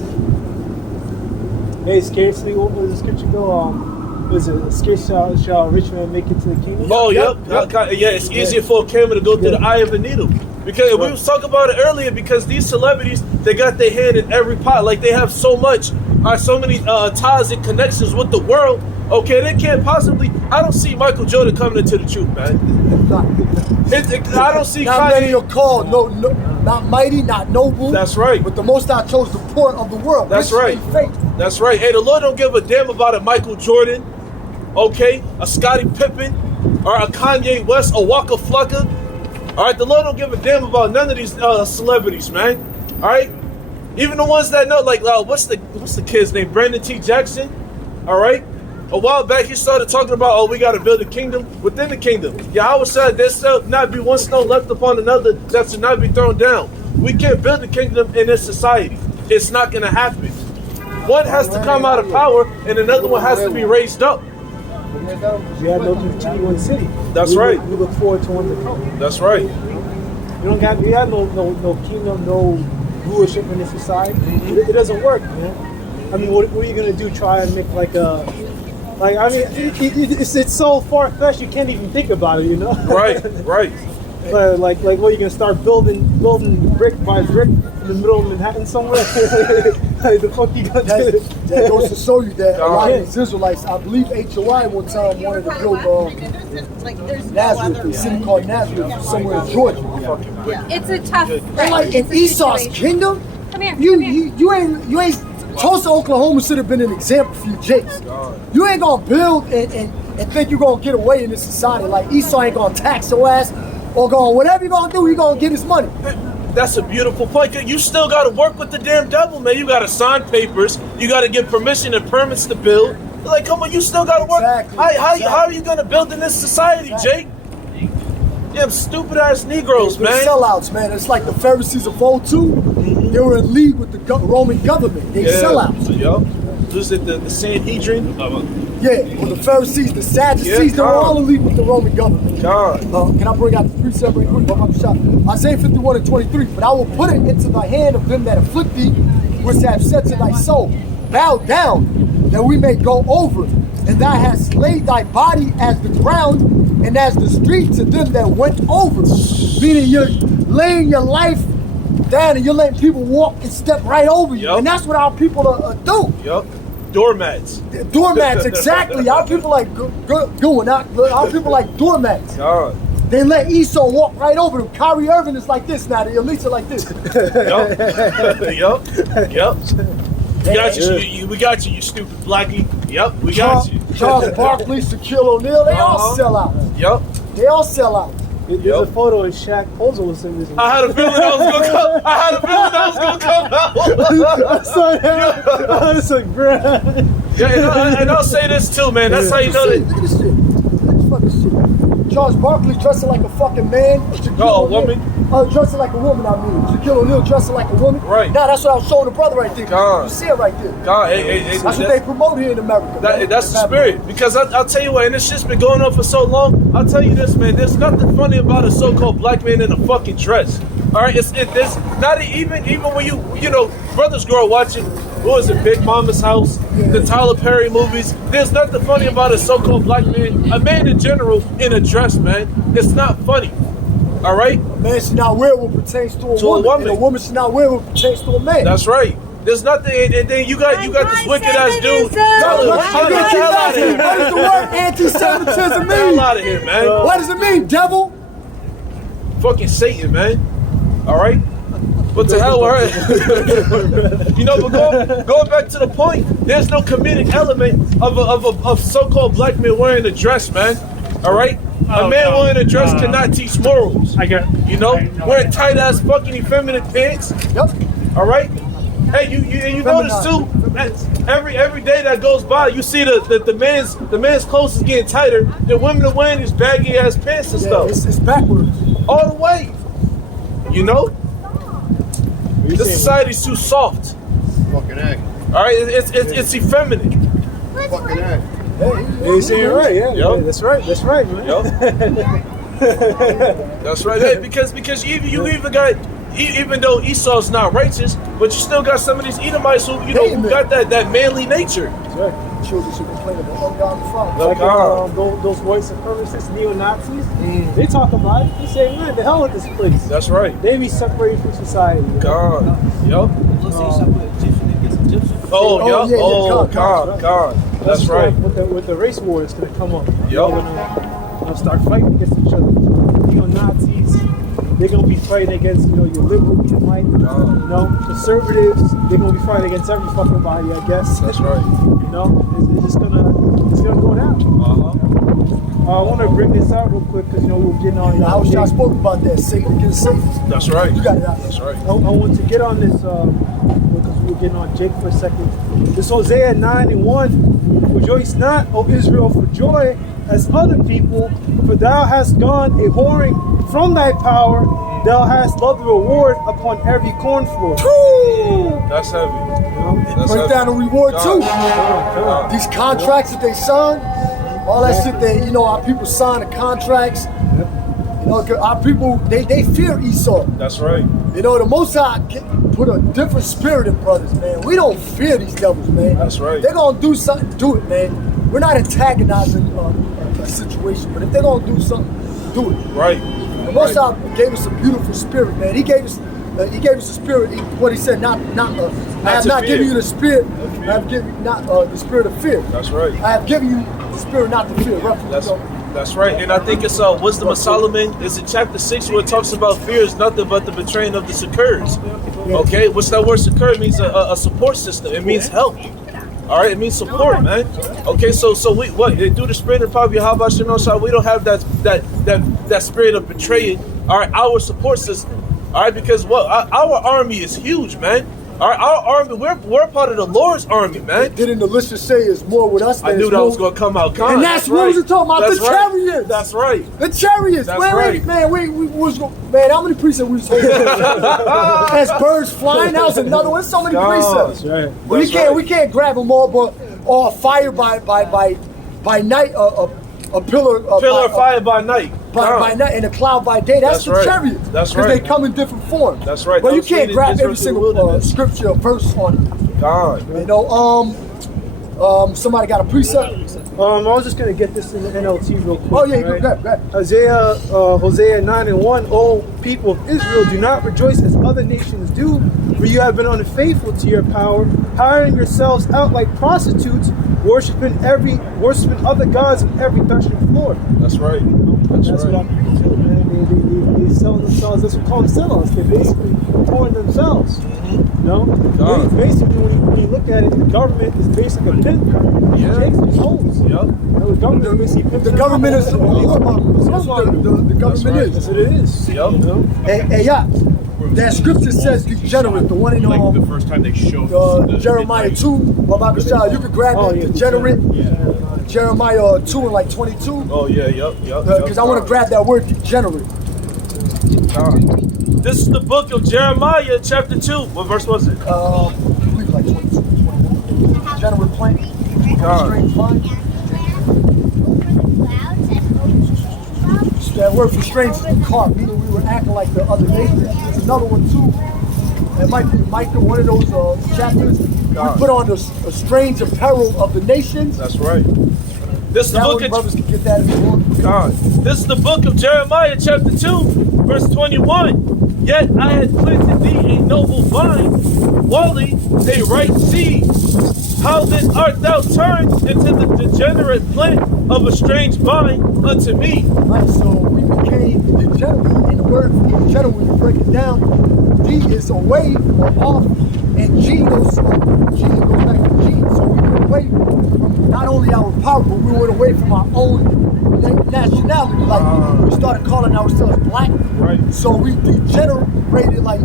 Hey, scarcely, what was the scripture go? Was it scarcely shall a rich man make it to the kingdom? Oh, yep. Yep. Yeah, it's easier for a camel to go through the eye of a needle. Because we was talking about it earlier, because these celebrities, they got their hand in every pot. Like, they have so many ties and connections with the world. Okay, they can't possibly. I don't see Michael Jordan coming into the truth, man. I don't see Not many Kanye. are called, no, not mighty, not noble. That's right. But the Most High chose the poor of the world. That's rich right. and faithful. That's right. Hey, the Lord don't give a damn about a Michael Jordan, okay, a Scottie Pippen, or a Kanye West, a Waka Flocka. All right, the Lord don't give a damn about none of these celebrities, man. All right, even the ones that know, like what's the kid's name, Brandon T. Jackson. All right, a while back he started talking about, oh, we got to build a kingdom within the kingdom. Yahweh said there shall not be one stone left upon another that should not be thrown down. We can't build a kingdom in this society. It's not going to happen. One has to come out of power, and another one has to be raised up. You had no king to be one city. That's right. We look forward to one to come. That's right. You have no kingdom, no rulership in this society. It doesn't work, man. I mean, what are you gonna do? Try and make it's so far fetched you can't even think about it, you know? Right. Like what are you gonna start building brick by brick in the middle of Manhattan somewhere? Like, the fuck you gonna do? That goes to show you that a lot Yeah. of these Israelites, I believe HOI one time wanted to build Nazareth, a city called Nazareth, somewhere in Georgia. It's a tough. And like in it's a Esau's situation. kingdom, Come here. you ain't Tulsa, Oklahoma should have been an example for you, Jakes. You ain't gonna build and and think you're gonna get away in this society. Like Esau ain't gonna tax your ass or going whatever you gonna do, he gonna get his money. That's a beautiful point. You still got to work with the damn devil, man. You got to sign papers. You got to get permission and permits to build. Like, come on, you still got to work. Exactly. How are you going to build in this society, Jake? Damn stupid ass Negroes, They're man. sellouts, man. It's like the Pharisees of old too. They were in league with the Roman government. They sellouts. Yup. Was it the Sanhedrin? Yeah, well, the Pharisees, the Sadducees, they were all in league with the Roman government. God. Can I bring out the precept right quick? Isaiah 51 and 23. But I will put it into the hand of them that afflict thee, which have said to thy soul, bow down, that we may go over. And thou hast laid thy body as the ground, and as the street to them that went over. Meaning you're laying your life down, and you're letting people walk and step right over you. Yep. And that's what our people do. Yup. Doormats. Doormats, exactly. Our people like doing that. Our people like doormats. God. They let Esau walk right over them. Kyrie Irving is like this now. The elites are like this. Yup. We got you. We got you, you stupid blackie. Yup. We got you. Charles Barkley, Shaquille O'Neal, they all sell out. Yup. They all sell out. There's a photo of Shaq posing with some of this. I had a feeling that was gonna come. I had a feeling that was gonna come out. I saw that. I was like, bruh. Yeah, and I'll say this too, man. That's how you know Look that. at this shit. Look at this fucking shit. Charles Barkley dressing like a fucking man. Oh, a woman? Dressing like a woman, I mean. Shaquille O'Neal dressing like a woman. Right. Now that's what I was showing the brother right there. God. You see it right there. God, hey, That's what they promote here in America. that's the spirit. Because I'll tell you what, and this shit's been going on for so long. I'll tell you this, man. There's nothing funny about a so-called black man in a fucking dress. All right, there's not even when you know brothers grow up watching. What was it, Big Mama's House, the Tyler Perry movies. There's nothing funny about a so-called black man, a man in general, in a dress, man. It's not funny. All right? A man should not wear what pertains to a woman. And a woman should not wear what pertains to a man. That's right. There's nothing, and then you got this wicked ass dude. What does the word anti-Semitism mean? Hell out of here, man. What does it mean, devil? Fucking Satan, man. All right? What the hell, all right? You know, but going back to the point, there's no comedic element of so-called black men wearing a dress, man. All right? A man wearing a dress cannot teach morals. I got. You know? Wearing tight-ass fucking effeminate pants. Yep. All right? Hey, you notice too, every day that goes by, you see the man's clothes is getting tighter. The women are wearing these baggy ass pants and stuff. It's backwards. All the way. You know? This society's too soft. Fucking A. All right, it's effeminate. Fucking A. You saying right? Yeah. Yo. That's right. That's right, man. Yo. That's right. Hey, because you even got, even though Esau's not righteous, but you still got some of these Edomites who who got that manly nature. That's right. Children should complain about ungodly fathers. Like God. those white supremacists, neo-Nazis, they talk about it. They say, man, the hell with this place. That's right. They be separated from society. You know? God. Yo. Oh, yeah, yeah. Oh, God. God. That's right. With the race war, it's gonna come up. Yo. They'll start fighting against each other. Neo-Nazis, they're gonna be fighting against your liberal Edomite, conservatives. They're gonna be fighting against every fucking body, I guess. That's right. It's gonna go down. I want to bring this out real quick because we're getting on. I spoke about that. Satan against Satan. That's right. You got it out. That's right. I want to get on this because we were getting on Jake for a second. This Hosea 9:1. Rejoice not, O Israel, for joy as other people, for thou hast gone a whoring from thy power. Thou hast loved the reward upon every cornfloor. That's heavy. That's Break heavy. down the reward too. God. These contracts that they sign, all that shit our people sign the contracts. Our people, they fear Esau. That's right. The Most High put a different spirit in brothers, man. We don't fear these devils, man. That's right. They're gonna do something, do it, man. We're not antagonizing a situation, but if they're gonna do something, do it. Right. The Most High gave us a beautiful spirit, man. He gave us a spirit. What he said, I have not given you the spirit. I have given you not the spirit of fear. That's right. I have given you the spirit not to fear. That's right. And I think it's Wisdom of Solomon is in chapter 6 where it talks about fear is nothing but the betraying of the succurs. Okay, which that word succur means a support system. It means help. All right, it means support, man. Okay, so we what they do the spirit of probably how about you know so we don't have that spirit of betraying. All right, our support system. All right, because what our army is huge, man. All right, our army we're part of the Lord's army, man. Didn't the list just say it's more with us? I knew that was gonna come out. And that's what we was talking about. That's the right. chariots. That's right. The chariots. That's man, right. man, we was man. How many precepts we was holding? As birds flying. That was another one. So many precepts. Right. We can't grab them all, but or fire by night. A pillar Pillar of fire by night. By night and a cloud by day. That's the right. chariots. That's Because right. they come in different forms. That's right. But you Those can't leaders grab Israel every through the single wilderness. scripture verse on it. God. You know, somebody got a precept. I was just gonna get this in the NLT real quick. Oh yeah, right? grab. Hosea 9:1. O people of Israel, do not rejoice as other nations do, for you have been unfaithful to your power, hiring yourselves out like prostitutes, worshiping other gods in every threshing floor. That's right. That's That's right. what I'm preaching to, man. They selling themselves. That's what we call them sellouts. They're basically pouring themselves. You know, God. basically when you look at it, the government is basically a pimp. Yeah. Takes them homes. Yep. The government basically pimps The them government is out. the government right. is. That's what it is. Yep. You know? Hey, yeah. That scripture says degenerate, the one in Like the first time they showed the Jeremiah 2. Baba Kashal, you can grab Oh, it, yeah. degenerate. Jeremiah 2 and like 22. Oh yeah. Yep. Because I want to grab that word degenerate. This is the book of Jeremiah, chapter 2. What verse was it? I believe like 22, 21. Degenerate plant. God. Strange vine. That word for strange is carp, meaning we were acting like the other nations. There's another one too. It might be Micah, one of those chapters. God. We put on the strange apparel of the nations. That's right. This is the That book one, of brothers can get that if you want. God. This is the book of Jeremiah, chapter 2, verse 21. Yet I had planted thee a noble vine, Wally, a right seed. How then art thou turned into the degenerate plant of a strange vine unto me? Right, so we became degenerate. And the word for degenerate, when you break it down, D is away or off, and G goes back to G. So we went away from not only our power, but we went away from our own nationality. Like we started calling ourselves black. Right. So we degenerated, like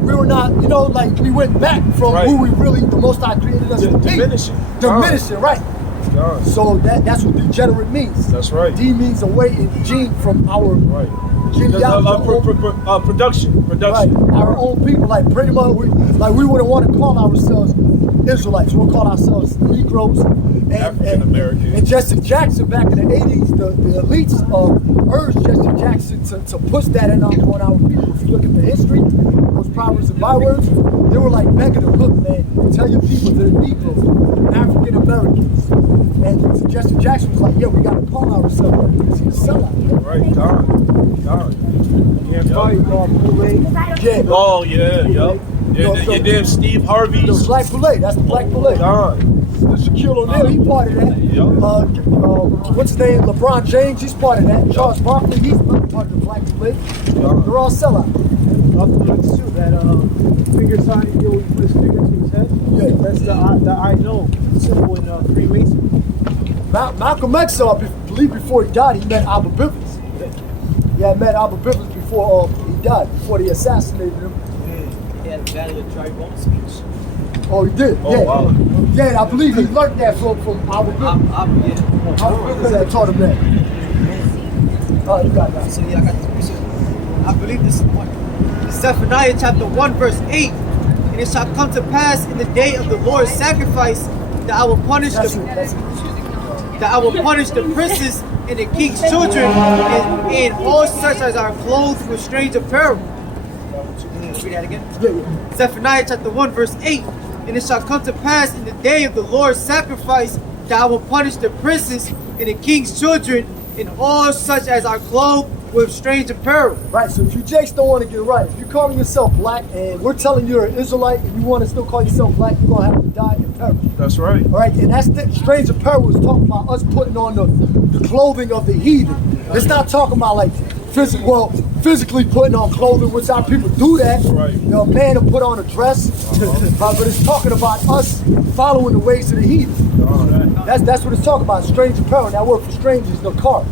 we were not, like we went back from Right. who we really, the Most High created us to be. Diminishing. Diminishing, right. God. So that's what degenerate means. That's right. D means away in gene from our Right. genealogy. Production. Right, our own people, like pretty much, we wouldn't want to call ourselves Israelites. We'll call ourselves Negroes. African American. And Jesse Jackson back in the 80s, the elites urged Jesse Jackson to push that on our people. If you look at the history, those proverbs and bywords, they were like begging them, look, man, tell your people they're Negroes, African Americans. And Jesse Jackson was like, yeah, we got to call ourselves that because he's a sellout. Man. Right. God. Yeah, probably Kool-Aid. Yeah. Oh yeah. Yep. Your damn Steve Harvey. The Black Poulet, that's the Black Poulet. God. The Shaquille O'Neal, he part of that. Yep. What's his name? LeBron James, he's part of that. Charles Barkley, he's part of the Black Poulet. They're all sellouts. Other ones too, that finger sign, you put his finger to his head. Yeah. That's the I know symbol in Freemasonry. Malcolm X, I believe before he died, he met Albert Bivens. Yeah, met Albert Bivens before he died, before they assassinated him. He had a Battle of Tribune speech. Oh, he did? Oh, yeah. wow. Yeah, I believe he learned that from Albert Bivens. Albert Bivens had taught him that. Oh, you got that. So yeah, I got this precept. I believe this is one. Zephaniah chapter 1 verse 8. And it shall come to pass in the day of the Lord's sacrifice that I will punish That's the it. That's it. that I will punish the princes and the king's children and all such as are clothed with strange apparel. Read that again. Yeah. Zephaniah chapter 1 verse 8. And it shall come to pass in the day of the Lord's sacrifice that I will punish the princes and the king's children and all such as are clothed with strange apparel. Right, so if you Jakes don't want to get right, if you're calling yourself black and we're telling you you're an Israelite and you want to still call yourself black, you're going to have to die in perish. That's right. All right, and that's the strange apparel is talking about us putting on the clothing of the heathen. It's not talking about like physically putting on clothing, which our people do that. Right. You know, a man to put on a dress. But it's talking about us following the ways of the heathen. That's what it's talking about. Strange apparel. And that word for strange is the car.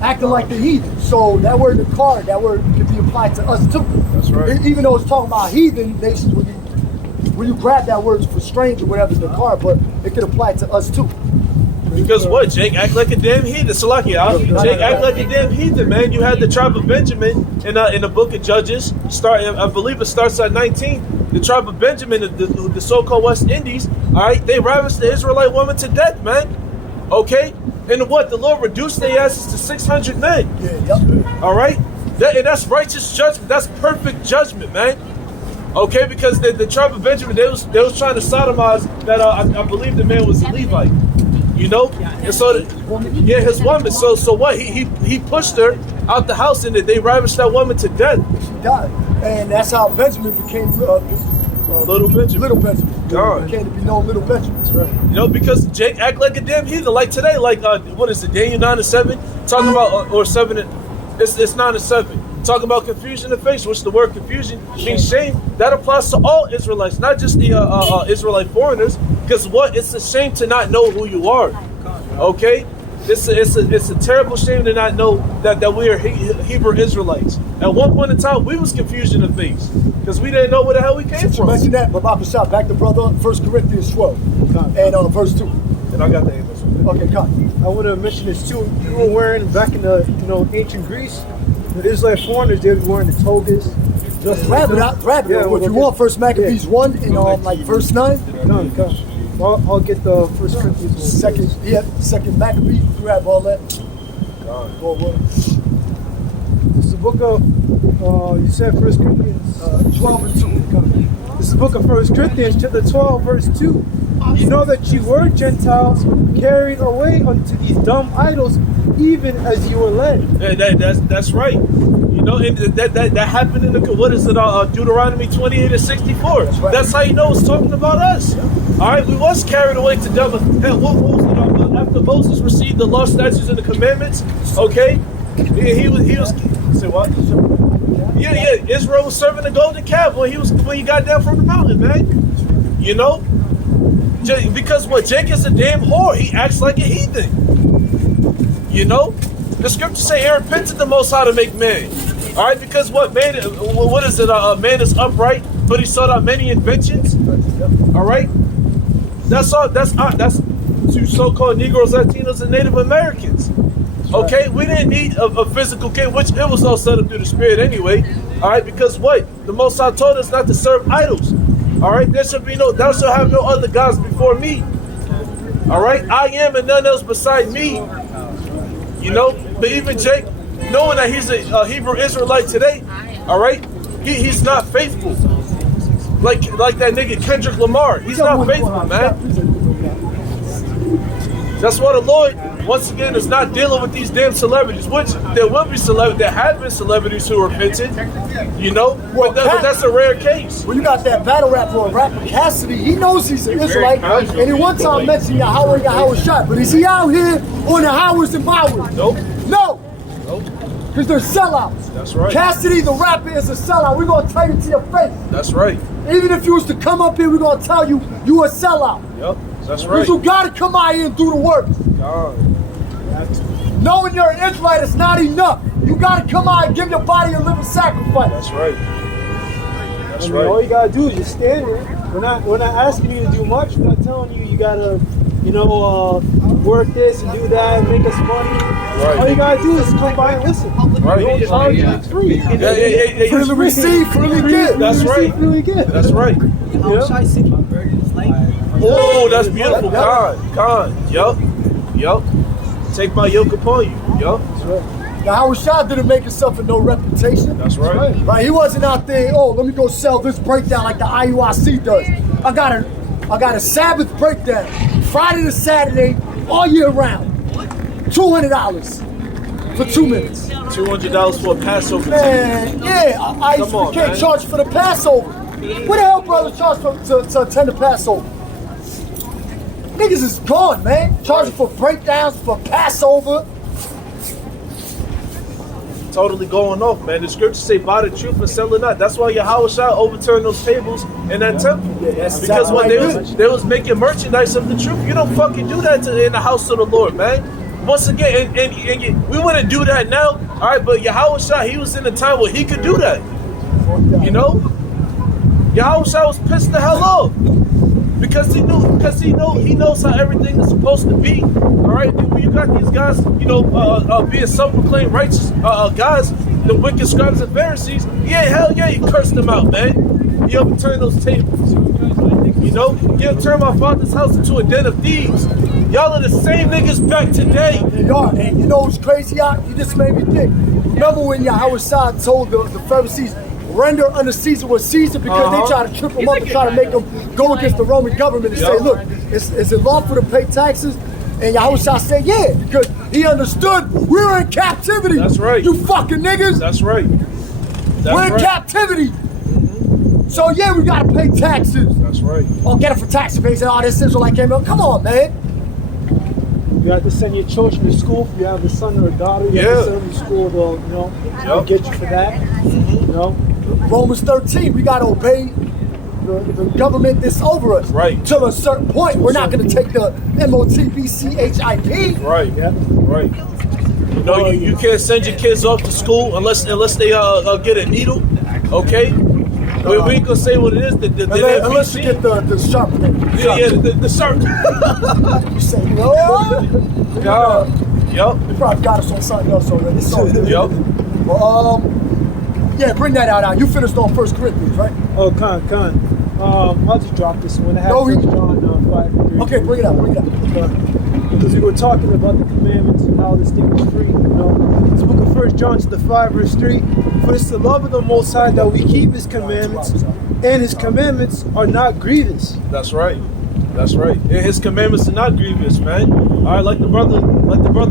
Acting like the heathen. So that word the car, that word can be applied to us too. That's right. Even though it's talking about heathen nations, when you grab that word for strange or whatever, the car, but it can apply to us too. Because what? Jake act like a damn heathen. Salaki, Jake act like a damn heathen, man. You had the tribe of Benjamin in the book of Judges. I believe it starts at 19. The tribe of Benjamin, the so-called West Indies, all right, they ravished the Israelite woman to death, man. Okay? And what? The Lord reduced their asses to 600 men. Yeah, yep. All right? And that's righteous judgment. That's perfect judgment, man. Okay? Because the tribe of Benjamin, they was trying to sodomize that, I believe the man was a Levite. You know, and so his woman. So what? He pushed her out the house, and they ravished that woman to death. She died, and that's how Benjamin became Little Benjamin. Little Benjamin. God. Became to be known Little Benjamin. Right. You know, because Jake act like a damn heathen. Like today, like what is it? Daniel 9:7, talking about or 7. It's 9:7. Talking about confusion of face, which the word confusion means shame. That applies to all Israelites, not just the Israelite foreigners. Because what? It's a shame to not know who you are. Okay? It's a terrible shame to not know that we are Hebrew Israelites. At one point in time, we was confusion of face. Because we didn't know where the hell we came from. Mention that, but Papa Shah, back to brother 1 Corinthians 12 and verse 2. And I got the Amos. Okay, cut. I want to mention this too. You were wearing back in the ancient Greece, the Israelite foreigners, they were wearing the togas. Just Grab it. Yeah, What you want? First Maccabees 1 and like verse 9. Come. I'll get the First Corinthians. Second Maccabees. Grab all that. Go what? This is the book of you said First Corinthians 12 and 2. This is the book of First Corinthians, chapter 12, verse 2. You know that you were Gentiles carried away unto these dumb idols, even as you were led. That's right. You know, and that happened in the what is it? Deuteronomy 28 and 64. That's how you know it's talking about us. All right, we was carried away to devil. And what was it? After Moses received the law, statutes, and the commandments, okay, he was. Say what? Yeah. Israel was serving the golden calf when he got down from the mountain, man. You know, because what? Jake is a damn whore. He acts like a heathen. You know, the scriptures say, "He repented the Most High to make man." All right, because what man? What is it? Man is upright, but he sought out many inventions. All right, that's all. That's to so-called Negroes, Latinos, and Native Americans. Okay, we didn't need a physical king, which it was all set up through the Spirit anyway. All right, because what? The Most High told us not to serve idols. All right, thou shalt have no other gods before me. All right, I am and none else beside me. You know, but even Jake, knowing that he's a Hebrew Israelite today, all right, he's not faithful. Like that nigga Kendrick Lamar, he's not faithful, man. That's why the Lord, once again, is not dealing with these damn celebrities, which there will be celebrities, there have been celebrities who repented, you know, but that's a rare case. Well, you got that battle rapper Cassidy. He knows he's an Israelite, and he one time mentioned Yahweh shot, but is he out here on the Howards and Bowers? Nope. No. Because they're sellouts. That's right. Cassidy, the rapper, is a sellout. We're going to tell you to your face. That's right. Even if you was to come up here, we're going to tell you a sellout. Yep, that's Because right. you got to come out here and do the work. God. Knowing you're an Israelite is not enough. You got to come out and give your body a living sacrifice. That's right. That's right. All you got to do is just stand there. We're not asking you to do much. We're not telling you got to, work this and do that and make us money. Right. All you got to do is come by and listen. Right. Don't charge you, it's free. Freely receive, freely give. That's right. Really good. That's right. Oh, that's beautiful. Con. Yup. Take my yoke upon you. Yup. That's right. Now, Howard Shah didn't make himself no reputation. That's right. Right, he wasn't out there, let me go sell this breakdown like the IUIC does. I got a Sabbath breakdown, Friday to Saturday, all year round. $200 for 2 minutes. $200 for a Passover. Man, yeah, we can't charge for the Passover. What the hell, brother, charge to attend the Passover? Niggas is gone, man. Charging for breakdowns, for Passover. totally going off, man. The scriptures say, buy the truth and sell it not. That's why Yahweh shall overturn those tables in that temple. Yeah, that's Because exactly when right. they was making merchandise of the truth, you don't fucking do that in the house of the Lord, man. Once again, we wouldn't do that now, all right? But Yahweh Shah, he was in a time where he could do that, you know. Yahweh Shah was pissed the hell off because he knows how everything is supposed to be, all right. When you got these guys, you know, being self-proclaimed righteous guys, the wicked scribes and Pharisees, yeah, hell yeah, he cursed them out, man. He overturned those tables. You know, you turn my father's house into a den of thieves. Y'all are the same niggas back today. They are. And you know what's crazy, y'all? You just made me think. Remember when Yahweh Shah told the Pharisees, render unto Caesar what Caesar, because they try to trip him up and try to make him go against the Roman government and say, look, is it lawful to pay taxes? And Yahweh Shah said, yeah, because he understood we were in captivity. That's right. You fucking niggas. That's right. We're in captivity. So yeah, we gotta pay taxes. That's right. Oh, get it for tax evasion. Oh, this Israelite came up. Come on, man. You have to send your children to school. If you have a son or a daughter, you have to send them to school. They'll get you for that. You know. Romans 13, we gotta obey the government that's over us. Right. To a certain point, we're not gonna take the MOTBCHIP. Right. Yeah. Right. You know, you can't send your kids off to school unless they get a needle. Okay. We ain't gonna say what it is. Unless you get the sharp thing. The sharp. You say no. Yup. They probably got us on something else already. So, Yup. well, yeah, bring that out. You finished on 1 Corinthians, right? Oh, Con. I'll just drop this one. I have No, 1 John 5:3. Okay, bring it up. Because we were talking about the commandments and how this thing is free. You know, this book of 1 John chapter 5 verse 3. For it's the love of the Most High that we keep His commandments, and His commandments are not grievous. That's right. That's right. And His commandments are not grievous, man. All right, like the brother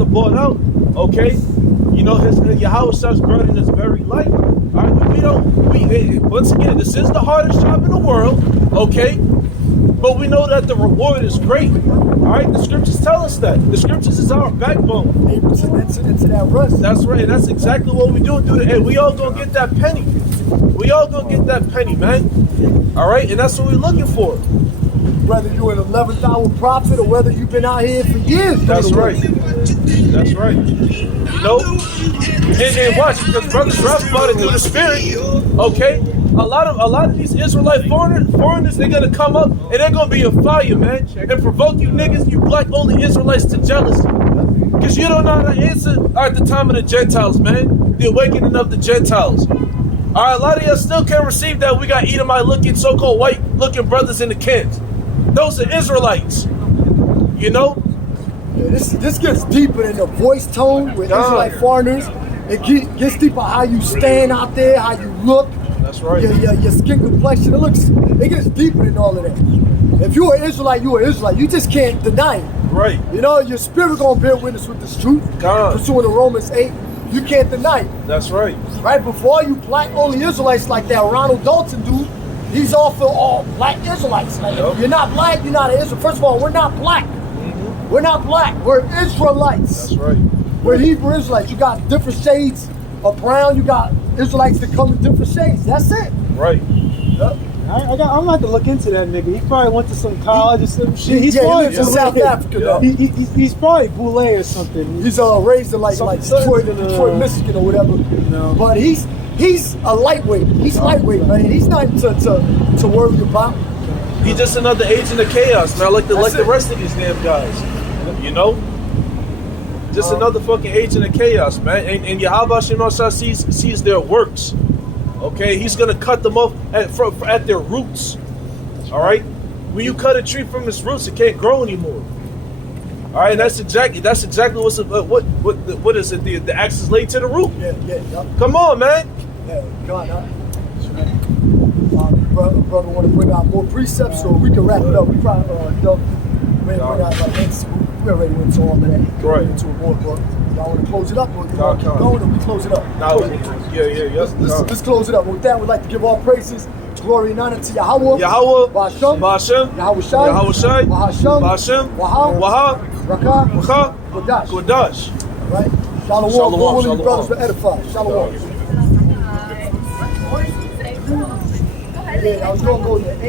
brought out. Okay, you know his Yahweh Shah's burden is very light. All right, once again, this is the hardest job in the world. Okay, but we know that the reward is great. All right, the scriptures tell us that. The scriptures is our backbone. Able to enter into that rest. That's right. That's exactly what we do. And we all gonna get that penny. We all gonna get that penny, man. All right, and that's what we're looking for. Whether you're an 11th hour prophet or whether you've been out here for years. That's right. That's right. You know, and watch, because brothers rap about it through the spirit. Okay, a lot of these Israelite foreigners, they're gonna come up and they're gonna be a fire, man, and provoke you niggas, you black only Israelites, to jealousy. Because you don't know how to answer at the time of the Gentiles, man. The awakening of the Gentiles. All right, a lot of y'all still can't receive that we got Edomite looking, so-called white looking brothers in the camps. Those are Israelites. You know? Yeah, this gets deeper in the voice tone with Israelite foreigners. It gets deeper how you stand out there, how you look. That's right. Your skin complexion. It gets deeper than all of that. If you're an Israelite, you're an Israelite. You just can't deny it. Right. You know, your spirit gonna bear witness with this truth. Pursuing the Romans 8. You can't deny it. That's right. Right? Before you black only Israelites like that Ronald Dalton dude, he's all for all black Israelites. Like, if you're not black, you're not an Israelite. First of all, we're not black. We're not black. We're Israelites. That's right. We're Hebrew Israelites. You got different shades of brown. You got Israelites that come in different shades. That's it. Right. Yep. I'm gonna have to look into that nigga. He probably went to some college or some shit. He lives in South Africa though. He's probably Boule or something. He's raised in like Detroit, Michigan or whatever. No. But he's a lightweight. He's lightweight, man. He's nothing to worry about. He's just another agent of chaos, man. Like the rest of these damn guys. You know? Just another fucking agent of chaos, man. And Yahweh Shah sees their works. Okay? He's gonna cut them off at their roots. Alright? When you cut a tree from its roots, it can't grow anymore. Alright, that's exactly what's what is it? The axe is laid to the root. Yeah. Come on, man. Yeah, God, brother want to bring out more precepts, so we can wrap it up. We probably bring out we already went to all of that. Right. Into a more book. Y'all want to close it up, or you want to keep going, or we close it up? Let's close it up. With that, we'd like to give all praises, glory, and honor to Yahweh, Ba'ashem, Yahweh Shai, Ba'ashem, Wahab, Wahab, Rakah, Wachah, Kodash. Kodash. Right? Shalom. Shalom, Lord willing, you shalom. brothers will edify. Shalom. Yeah, I was going to go to the